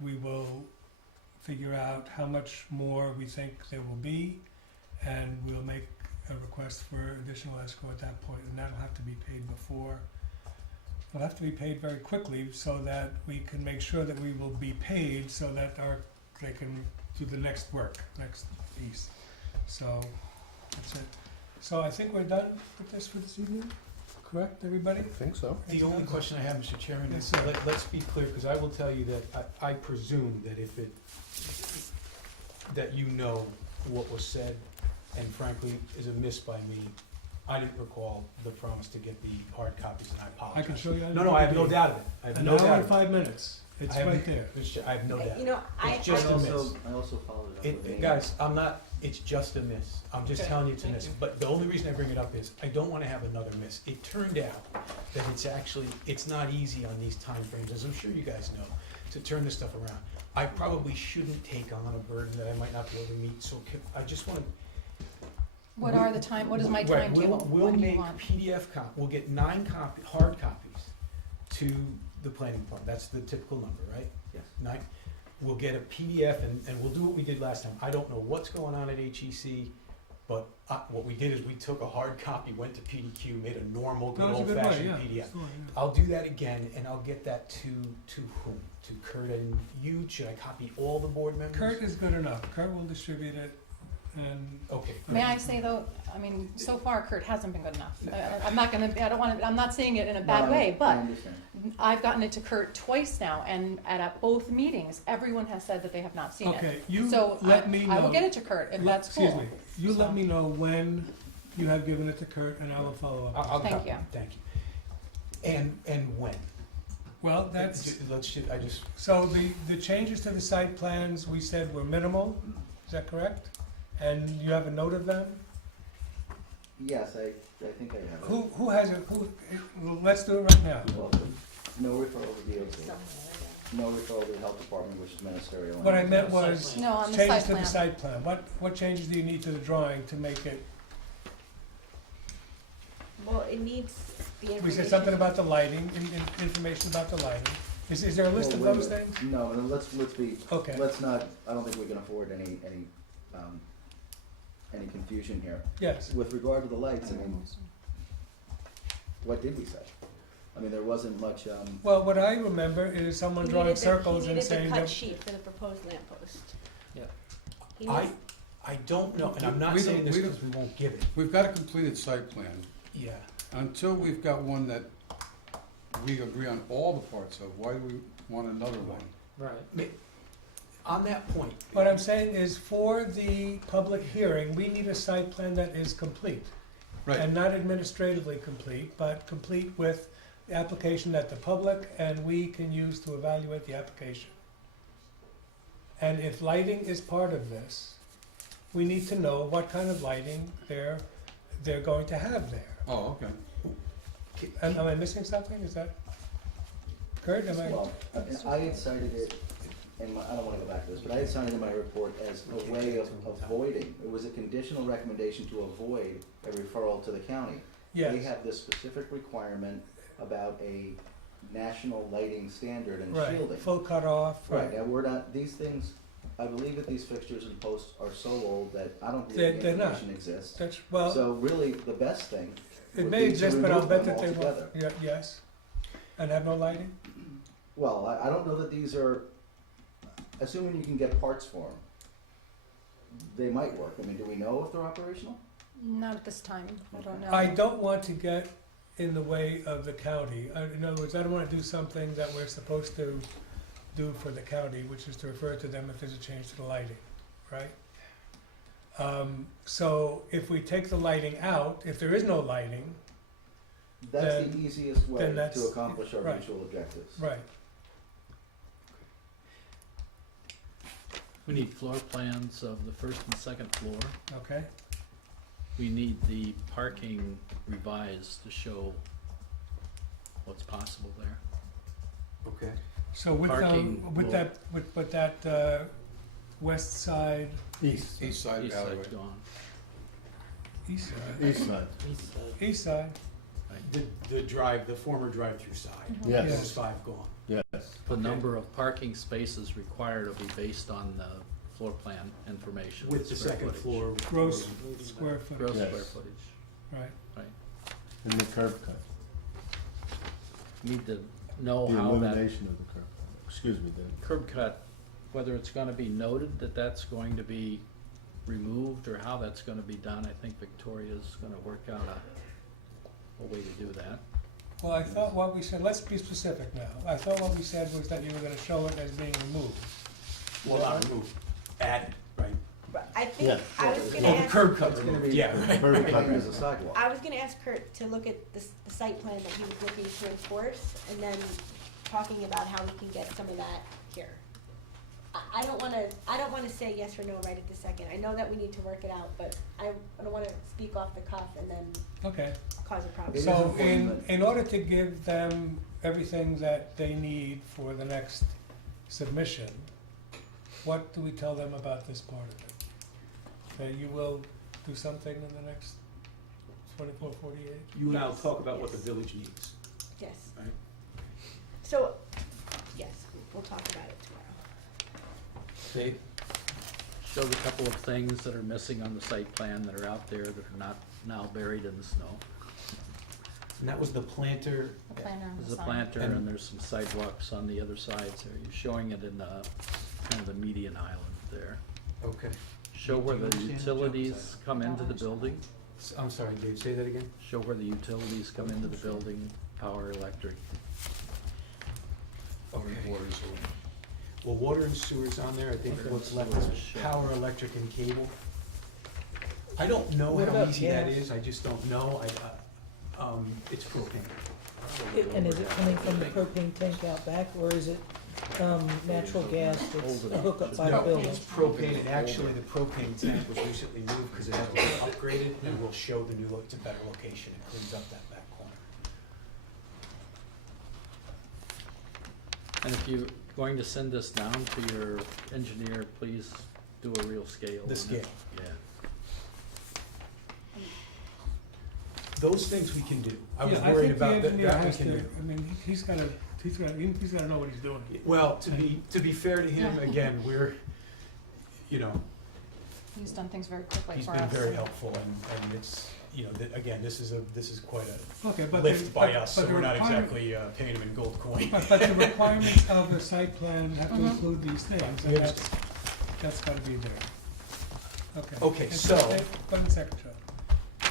we will figure out how much more we think there will be, and we'll make a request for additional escrow at that point, and that'll have to be paid before. It'll have to be paid very quickly so that we can make sure that we will be paid so that they can do the next work, next piece. So, that's it. So I think we're done with this for this evening, correct, everybody? I think so. The only question I have, Mr. Chairman, is, Yes, sir. let's be clear, because I will tell you that I presume that that you know what was said, and frankly, is a miss by me. I didn't recall the promise to get the hard copies, and I apologize. I can show you. No, I have no doubt of it. I have An no hour doubt and of it. 5 minutes, it's I have- right there. I have no doubt. You know, It's just I a miss. also followed it up with an Guys, I'm not, it's just a miss. I'm just Okay, telling you it's a thank miss. you. But the only reason I bring it up is, I don't wanna have another miss. It turned out that it's not easy on these timeframes, as I'm sure you guys know, to turn this stuff around. I probably shouldn't take on a burden that I might not be able to meet, so I just wanna. What is my Right, timetable? We'll When do you make want? PDF we'll get 9 hard copies to the planning department. That's the typical number, right? Yes. 9. We'll get a PDF and we'll do what we did last time. I don't know what's going on at HEC, but what we did is we took a hard copy, went to PDQ, made a normal, good That was a good way, old-fashioned yeah. PDF. Sure, yeah. I'll do that again, and I'll get that to whom? To Kurt and you? Should I copy all the board members? Kurt is good enough. Kurt will distribute it, and Okay. May I say though, I mean, so far Kurt hasn't been good enough. I'm not gonna, I don't wanna, I'm not saying it in a bad No, way, I but understand. I've gotten it to Kurt twice now, and at both meetings, everyone has said that they have not seen it. okay, you So let me know. I will get it to Kurt, if that's cool. Excuse me, you let So- me know when you have given it to Kurt, and I will follow up. I'll Thank copy. you. Thank you. And when? Well, that's, I just, so the changes to the site plans, we said were minimal, is that correct? And you have a note of them? Yes, I think I have it. Who has it, well, let's do it right now. Well, no referral to DOT, no referral to the health department, which is ministerial. What I meant was, No, on the changes site to the plan. site plan. What changes do you need to the drawing to make it? Well, it needs the information. We said something about the lighting, information about the lighting. Is there a list of Well, those wait, things? No, no, let's be, Okay. let's not, I don't think we can afford any confusion here. Yes. With regard to the lights, I mean, what did we say? I mean, there wasn't much, Well, what I remember is someone He drawing needed the- circles and saying He needed the cut that. sheet for the proposed lamppost. Yeah. He I needs, don't know, and I'm not We saying don't- this we don't- because we won't give it. We've got a completed site plan. Yeah. Until we've got one that we agree on all the parts of, why do we want another one? Right. On that point. What I'm saying is, for the public hearing, we need a site plan that is complete. Right, And not administratively complete, but complete with the application that the public and we can use to evaluate the application. And if lighting is part of this, we need to know what kind of lighting they're going to have there. oh, okay. Am I missing something? Is that, Kurt, am I? well, I had cited it in my, I don't wanna go back to this, but I had cited it in my report as a way of avoiding, it was a conditional recommendation to avoid a referral to the county. They Yes, have this specific requirement about a national lighting standard and right, shielding. full cutoff, Right, right. now we're not, these things, I believe that these fixtures and posts are so old that I don't They're- believe the they're not. information exists. That's, well, So really, the best thing it would may be to exist, but I'll remove bet them that they won't, altogether. yes. And have no lighting? Well, I don't know that these are, assuming you can get parts for them, they might work. I mean, do we know if they're operational? Not at this time, I don't know. I don't want to get in the way of the county. In other words, I don't want to do something that we're supposed to do for the county, which is to refer to them if there's a change to the lighting, right? So if we take the lighting out, if there is no lighting, That's the Then- easiest way then that's- to accomplish our right. mutual objectives. Right. We need floor plans of the first and second floor. Okay. We need the parking revised to show what's possible there. Okay. So with, Parking will- with that, west side, East. East side East alleyway. side's gone. east side, East side, East side. east side, The former drive-through side. Mhm. yes, Those 5 gone. yes. The Okay. number of parking spaces required will be based on the floor plan information. With the square second footage. floor. gross Moving square back. foot, Gross Yes. square footage. right. And the curb cut, Need to know the how that illumination of the curb cut. Excuse me, Dave. curb cut, whether it's gonna be noted that that's going to be removed or how that's gonna be done. I think Victoria's gonna work out a way to do that. Well, I thought what we said, let's be specific now. I thought what we said was that you were gonna show it as being removed. Well, not removed, added, right? But I think, Yeah. I was Oh, gonna the ask, curb cut's It's gonna removed, be- yeah, right. Curb cut As is a sidewalk. I was gonna ask Kurt to look at the site plan that he was looking to enforce, and then talking about how we can get some of that here. I don't wanna say yes or no right at this second. I know that we need to work it out, but I don't wanna speak off the cuff and then Okay, cause a problem. It is so important that- in order to give them everything that they need for the next submission, what do we tell them about this part of it? That you will do something in the next 24, 48? You and I will talk about what the village needs, Yes. right? So, yes, we'll talk about it tomorrow. Dave? Show the couple of things that are missing on the site plan that are out there that are not now buried in the snow. And that was the planter. The planner and There's the a sign. planter And- and there's some sidewalks on the other sides there. You're showing it in the, kind of the median island there. Okay. Show where Do you the understand? utilities come I don't into the understand. building. I'm sorry, Dave, say that again? Show where the utilities come into the building, power, electric. Okay. Water and sewer. Well, water and sewer's on there, I think Water what's and left sewer is is shown. power, electric, and cable. I don't know What how about easy that gas? is, I just don't know, it's propane. And is it coming from the propane tank out back, or is it, natural gas that's a hookup by the No, building? it's propane, and actually the propane tank was recently moved because it has been upgraded, and we'll show the new, it's a better location, it cleans up that back corner. And if you're going to send this down to your engineer, please do a real scale. on The it. scale. Yeah. Those things we can do, I was Yeah, I worried think the about that, engineer that we has can to, do. I mean, he's gotta know what he's doing. Well, to be fair to him, Yeah. again, we're, you know, He's done things very quickly he's for been us. very helpful, and it's, you know, again, this is quite a Okay, but lift by but- us, but so the we're not requirement- exactly paying him in gold coin. But the requirements of the site plan have to Mhm. include these things, We and that's gotta be there. Okay. Okay, And so- One second, Joe.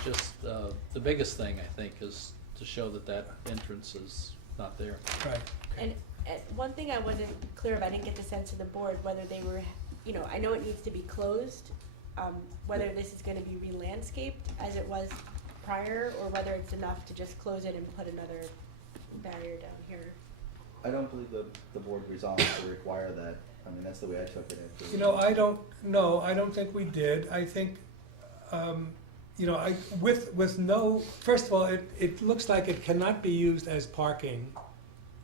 Just, the biggest thing, I think, is to show that that entrance is not there. Right. And one thing I wasn't clear of, I didn't get the sense of the board, whether they were, you know, I know it needs to be closed, whether this is gonna be re-landscaped as it was prior, or whether it's enough to just close it and put another barrier down here. I don't believe the board resolved to require that. I mean, that's the way I took it. You know, I don't think we did. I think, you know, with no, first of all, it looks like it cannot be used as parking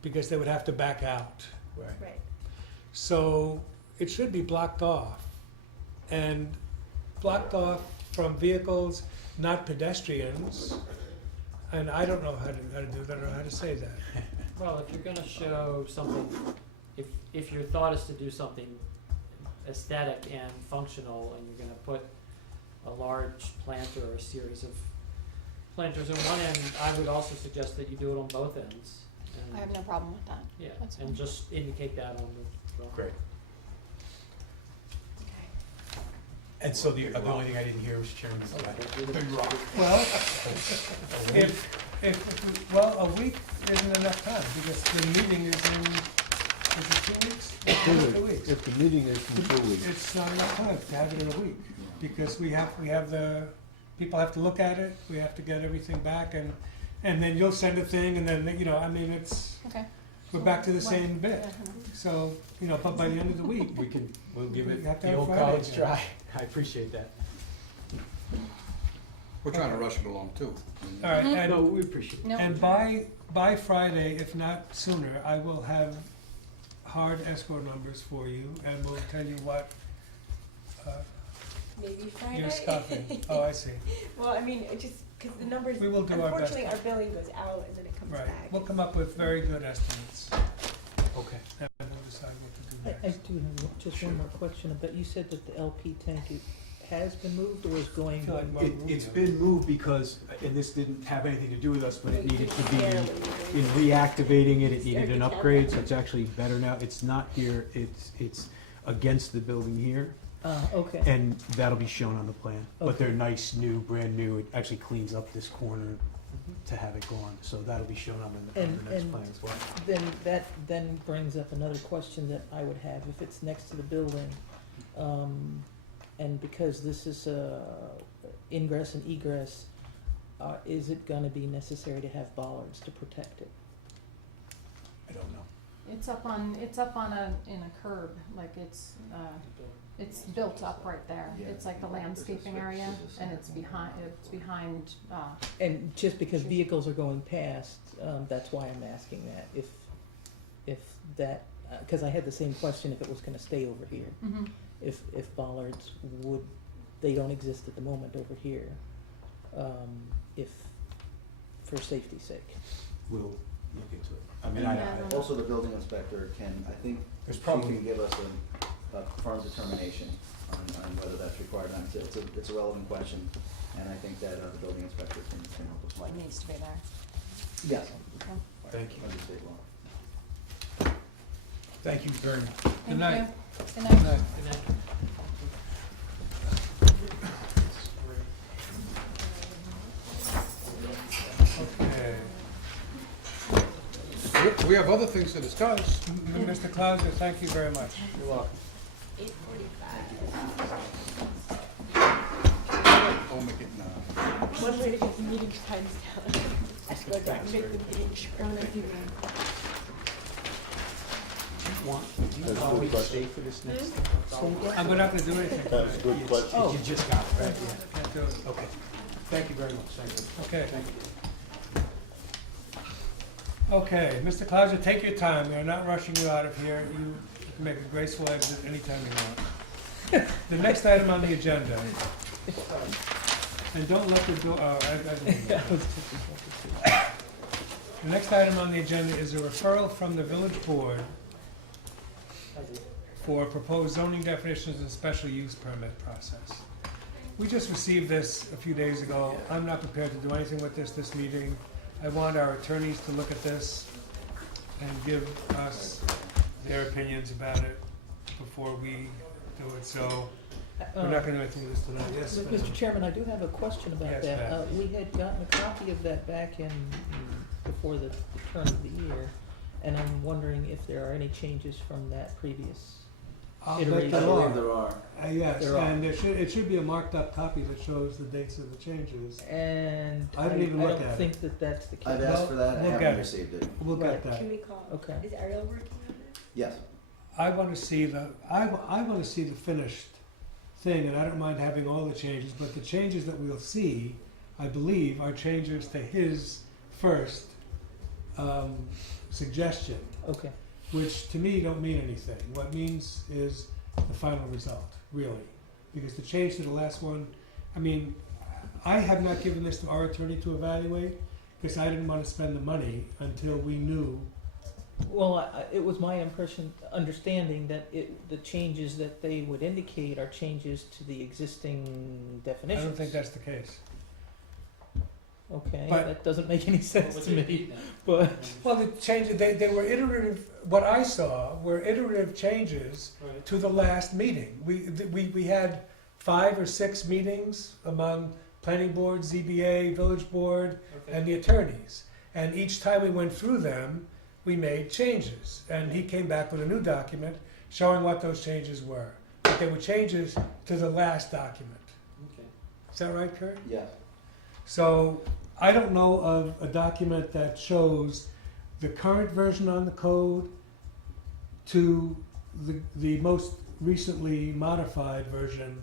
because they would have to back out. Right. Right. So it should be blocked off. And blocked off from vehicles, not pedestrians. And I don't know how to do that or how to say that. Well, if you're gonna show something, if your thought is to do something aesthetic and functional, and you're gonna put a large planter or a series of planters on one end, I would also suggest that you do it on both ends. I have no problem with that. Yeah, That's fine. and just indicate that on the drawing. Great. And so the only thing I didn't hear was Chairman, Big Rock. Well, if, a week isn't enough time because the meeting is in, is it 2 weeks? 2 weeks. If the meeting is in 2 weeks. It's not enough time to have it in a week, because we have the, people have to look at it, we have to get everything back, and and then you'll send a thing, and then, you know, I mean, it's, Okay. we're back to the Well, same bit. yeah, So, you know, but by the end of the week, We'll give We it have to the have old Friday college again. try. I appreciate that. We're trying to rush it along too. all right, Mhm. and, No, we appreciate it. No. and by Friday, if not sooner, I will have hard escrow numbers for you, and we'll tell you what, Maybe Friday. you're scoffing. Oh, I see. Well, I mean, it just, because the numbers, We will do our best. unfortunately, our billing goes out and then it comes Right, back. we'll come up with very good estimates, Okay. and we'll decide what to do I next. do have just one more question, but you said that the LP tank has been moved or is going? I feel like Mark It's Rubio. been moved because, and this didn't have anything to do with us, but it needed to be, Barely in moving. reactivating it, it needed Started an to upgrade, count. so it's actually better now. It's not here, it's against the building here, Okay, and that'll be shown on the plan. But they're nice, new, brand new, it actually cleans up this corner to have it gone, so that'll be shown on the next And- plan as well. then that then brings up another question that I would have, if it's next to the building, and because this is ingress and egress, is it gonna be necessary to have bollards to protect it? I don't know. It's up on in a curb, like it's built up right there. Yeah. It's like the landscaping area, and it's behind, And just because vehicles are going past, that's why I'm asking that, if that, because I had the same question if it was gonna stay over here. mhm. If bollards would, they don't exist at the moment over here, if, for safety's sake. We'll look into it. I mean, Yeah. Also, the building inspector can, I think, there's she probably, can give us a firm determination on whether that's required. And it's a relevant question, and I think that the building inspector can help us. What needs to be there. Yes. Thank you. Under state law. Thank you very much. Thank night. you. Good night. Good night. Okay. We have other things to discuss. Mr. Clauser, thank you very much. You're welcome. 8:45. Oh, make it now. One way to get the meeting times down. I have to go down and make the meeting shorter. Do you want me to stay for this next? I'm not gonna do anything. That's a good question. You just got it, right? Yeah. Can't do it. Okay. Thank you very much. Thank you. Okay. Thank you. Okay, Mr. Clauser, take your time. We're not rushing you out of here. You can make a graceful exit anytime you want. The next item on the agenda, and don't let the door, the next item on the agenda is a referral from the village board for proposed zoning definitions and special use permit process. We just received this a few days ago. I'm not prepared to do anything with this meeting. I want our attorneys to look at this and give us their opinions about it before we do it, so we're not gonna do anything with this tonight. Yes, Mr. Chairman, I do have a question about Yes, that. ma'am. We had gotten a copy of that back before the turn of the year, and I'm wondering if there are any changes from that previous. I'll iteration. bet I there believe are. there are. Yes, There are. and it should be a marked up copy that shows the dates of the changes. And I didn't even look don't at it. think that that's the case. I've asked for that, I We'll get haven't it. received it. We'll get Right. that. Can we call? Okay. Is Ariel working on it? Yes. I wanna see the finished thing, and I don't mind having all the changes, but the changes that we'll see, I believe, are changes to his first, suggestion, Okay, which to me don't mean anything. What means is the final result, really. Because the change to the last one, I mean, I have not given this to our attorney to evaluate, because I didn't wanna spend the money until we knew. well, it was my understanding that the changes that they would indicate are changes to the existing I definitions. don't think that's the case. Okay, But- that doesn't make any sense What to would they me, be then? but, Well, the changes, they were iterative, what I saw were iterative changes Right. to the last meeting. We had 5 or 6 meetings among planning board, ZBA, village board, Okay. and the attorneys. And each time we went through them, we made changes. And he came back with a new document showing what those changes were. But they were changes to the last document. Okay. Is that right, Kurt? Yes. So I don't know of a document that shows the current version on the code to the most recently modified version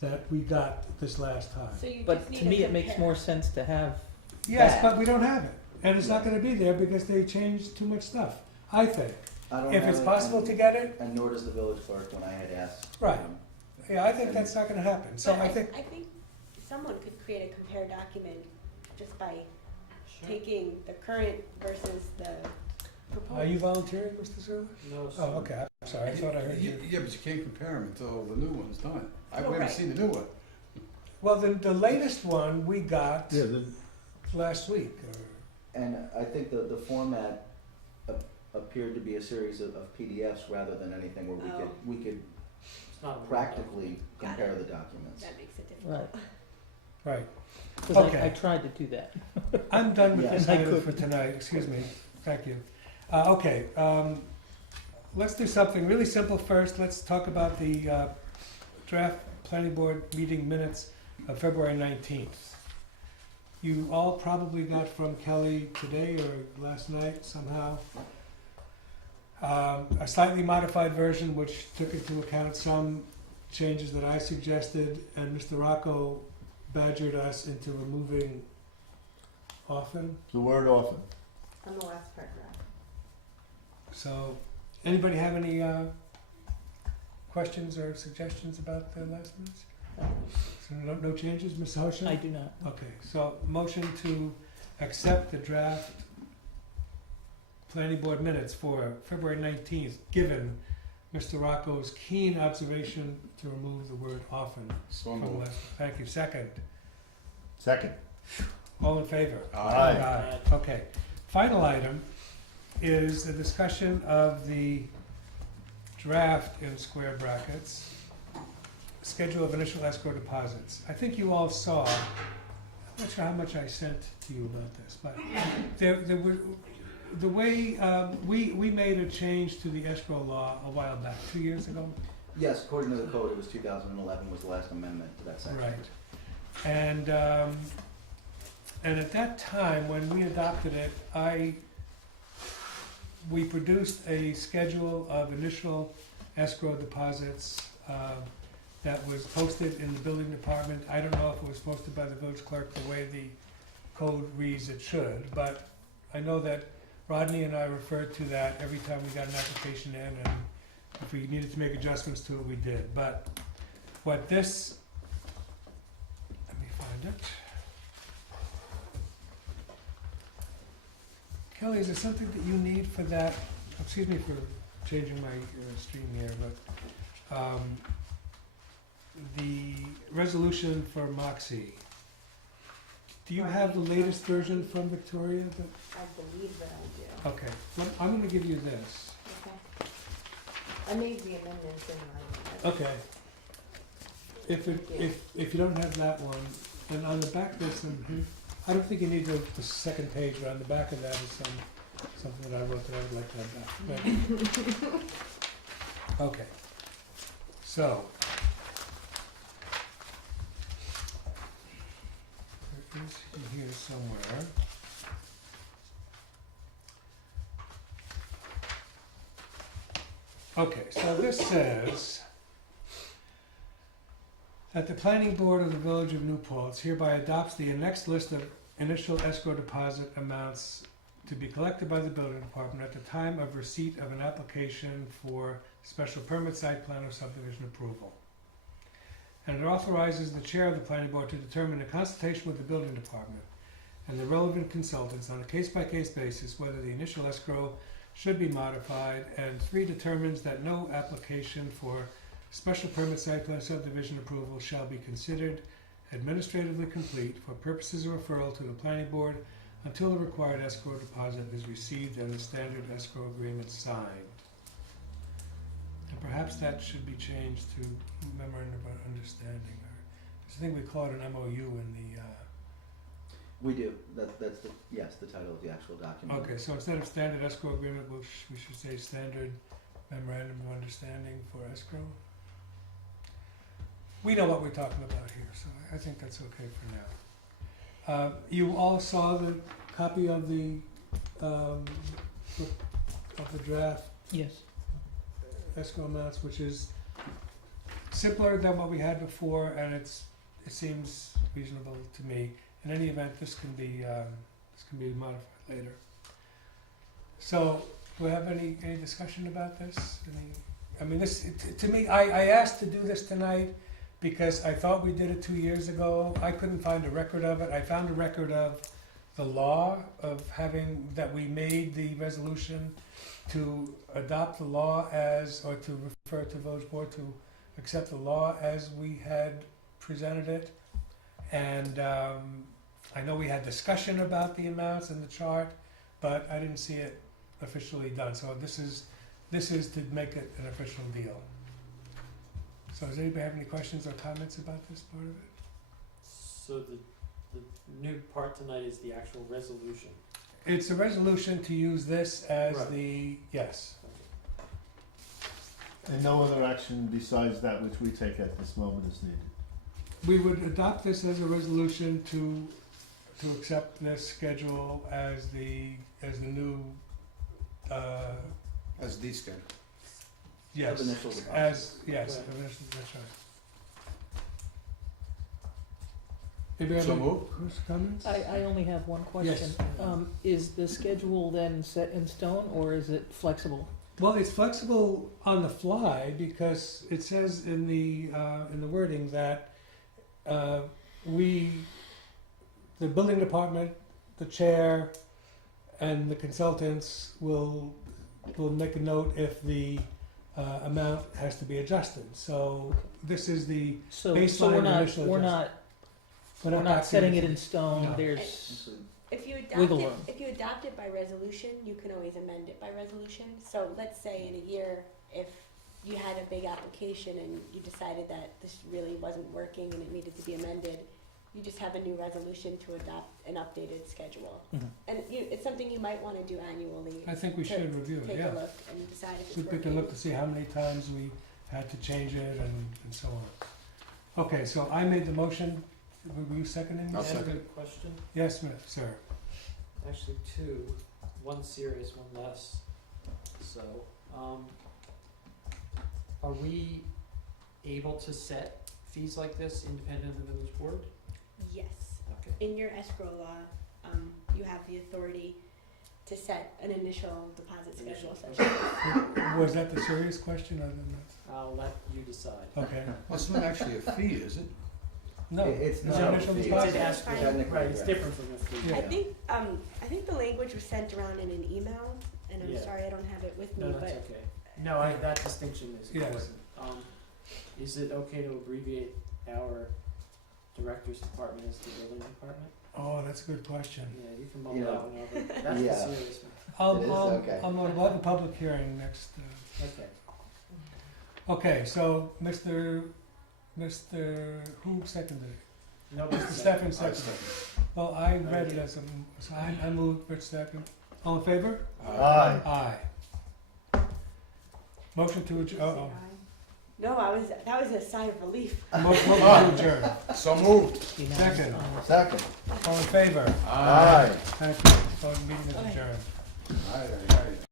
that we got this last time. So you just But need to me, it makes compare. more sense to have Yes, that. but we don't have it, and it's not gonna be there because they changed too much stuff, I think. I don't If have it's it, possible and- to get it, And nor does the village clerk when I had asked. Right. yeah, I think that's not gonna happen, so But I think, I think someone could create a compare document just by Sure. taking the current versus the proposed. are you volunteering, Mr. Zerler? No, sir. Oh, okay, I'm sorry, I thought I heard you. Yeah, but you can't compare them until the new one's done. I Oh, haven't right. seen the new one. Well, the latest one we got Yeah, last week, And I think the format appeared to be a series of PDFs rather than anything where Oh. we could It's not a practically Got compare it. the documents. That makes it difficult. Right. right. Because Okay. I tried to do that. I'm done with Yeah. this I item for couldn't. tonight, excuse me, thank you. Okay, let's do something really simple first, let's talk about the draft planning board meeting minutes of February 19th. You all probably got from Kelly today or last night somehow. A slightly modified version which took into account some changes that I suggested, and Mr. Rocco badgered us into removing often. the word often. On the last paragraph. So, anybody have any questions or suggestions about the last minutes? So no changes, Ms. Hoshin? I do not. Okay, so motion to accept the draft planning board minutes for February 19th, given Mr. Rocco's keen observation to remove the word often So from the moved. list. Thank you. Second. Second. All in favor? Aye. Okay. Final item is a discussion of the draft in square brackets, schedule of initial escrow deposits. I think you all saw, I'm not sure how much I sent to you about this, but there were, the way, we made a change to the escrow law a while back, 2 years ago. Yes, according to the code, it was 2011 was the last amendment to that section. Right. And at that time, when we adopted it, we produced a schedule of initial escrow deposits that was posted in the building department. I don't know if it was posted by the village clerk the way the code reads it should, but I know that Rodney and I referred to that every time we got an application in, and if we needed to make adjustments to it, we did. But what this, let me find it. Kelly, is there something that you need for that? Excuse me for changing my stream here, but the resolution for Moxie. Do you have the latest version from Victoria? I believe that I do. Okay, well, I'm gonna give you this. Okay. I made the amendments in my. Okay. If you don't have that one, then on the back there's some, I don't think you need the second page, but on the back of that is something that I wrote that I would like to have back. But- Okay. So. There is in here somewhere. Okay, so this says that the planning board of the village of New Paltz hereby adopts the annexed list of initial escrow deposit amounts to be collected by the building department at the time of receipt of an application for special permit, site plan, or subdivision approval. And it authorizes the chair of the planning board to determine in consultation with the building department and the relevant consultants on a case-by-case basis whether the initial escrow should be modified, and 3, determines that no application for special permit, site plan, subdivision approval shall be considered administratively complete for purposes of referral to the planning board until the required escrow deposit is received and the standard escrow agreement signed. And perhaps that should be changed to memorandum of understanding, or I think we call it an MOU in the. We do, that's the, yes, the title of the actual document. Okay, so instead of standard escrow agreement, we should say standard memorandum of understanding for escrow. We know what we're talking about here, so I think that's okay for now. You all saw the copy of the draft Yes. escrow amounts, which is simpler than what we had before, and it seems reasonable to me. In any event, this can be modified later. So, do we have any discussion about this? I mean, this, to me, I asked to do this tonight because I thought we did it 2 years ago. I couldn't find a record of it. I found a record of the law of having, that we made the resolution to adopt the law as, or to refer to village board to accept the law as we had presented it. And I know we had discussion about the amounts in the chart, but I didn't see it officially done. So this is to make it an official deal. So does anybody have any questions or comments about this part of it? So the new part tonight is the actual resolution. It's a resolution to use this as Right. yes. And no other action besides that which we take at this moment is needed. We would adopt this as a resolution to accept this schedule as the new, As the schedule. yes, Of initial adoption. yes, Right. of initial, that's right. Anybody have So any moved. comments? I only have one question. Yes. Is the schedule then set in stone, or is it flexible? Well, it's flexible on the fly because it says in the wording that the building department, the chair, and the consultants will make a note if the amount has to be adjusted. So this is the So Baseline we're not, initial we're adjustment. not, we're not setting it in No. stone, there's, If you Wiggle adopt it, room. if you adopt it by resolution, you can always amend it by resolution. So let's say in a year, if you had a big application and you decided that this really wasn't working and it needed to be amended, you just have a new resolution to adopt an updated schedule. Mhm. And it's something you might wanna do annually. I think we to should review it, Take yeah. a look and decide if it's We working. could look to see how many times we had to change it and so on. Okay, so I made the motion. Were you seconding? I'll I have a second. good question. Yes, sir. Actually, two. One serious, one less. So, are we able to set fees like this independent of the village board? Yes. Okay. In your escrow law, you have the authority to set an initial deposit schedule such as. Was that the serious question other than I'll let you decide. that? Okay. Well, it's not actually a fee, is it? No, It's it's not an a initial fee. It's deposit. an escrow. Technically, Right, it's yeah. different from a fee. Yeah. I think the language was sent around in an email, and I'm Yeah. sorry I don't have it with me, No, but that's okay. No, that distinction is Yes. important. Is it okay to abbreviate our director's department as the building department? Oh, that's a good question. Yeah, you can mull You that know, one over. That's the yeah. serious one. I'll, It is? I'll, Okay. I'm gonna go to the public hearing next. Okay. Okay, so Mr. Who seconded it? No, Mr. Stefan I seconded. second. Well, I read it as so I moved, Rich second. All in favor? Aye. Aye. Motion to adjourn, Say aye. No, that was a sigh of relief. motion to adjourn. So moved. Second. Second. All in favor? Aye. Thank you. So the meeting is Okay. adjourned. Aye, aye, aye.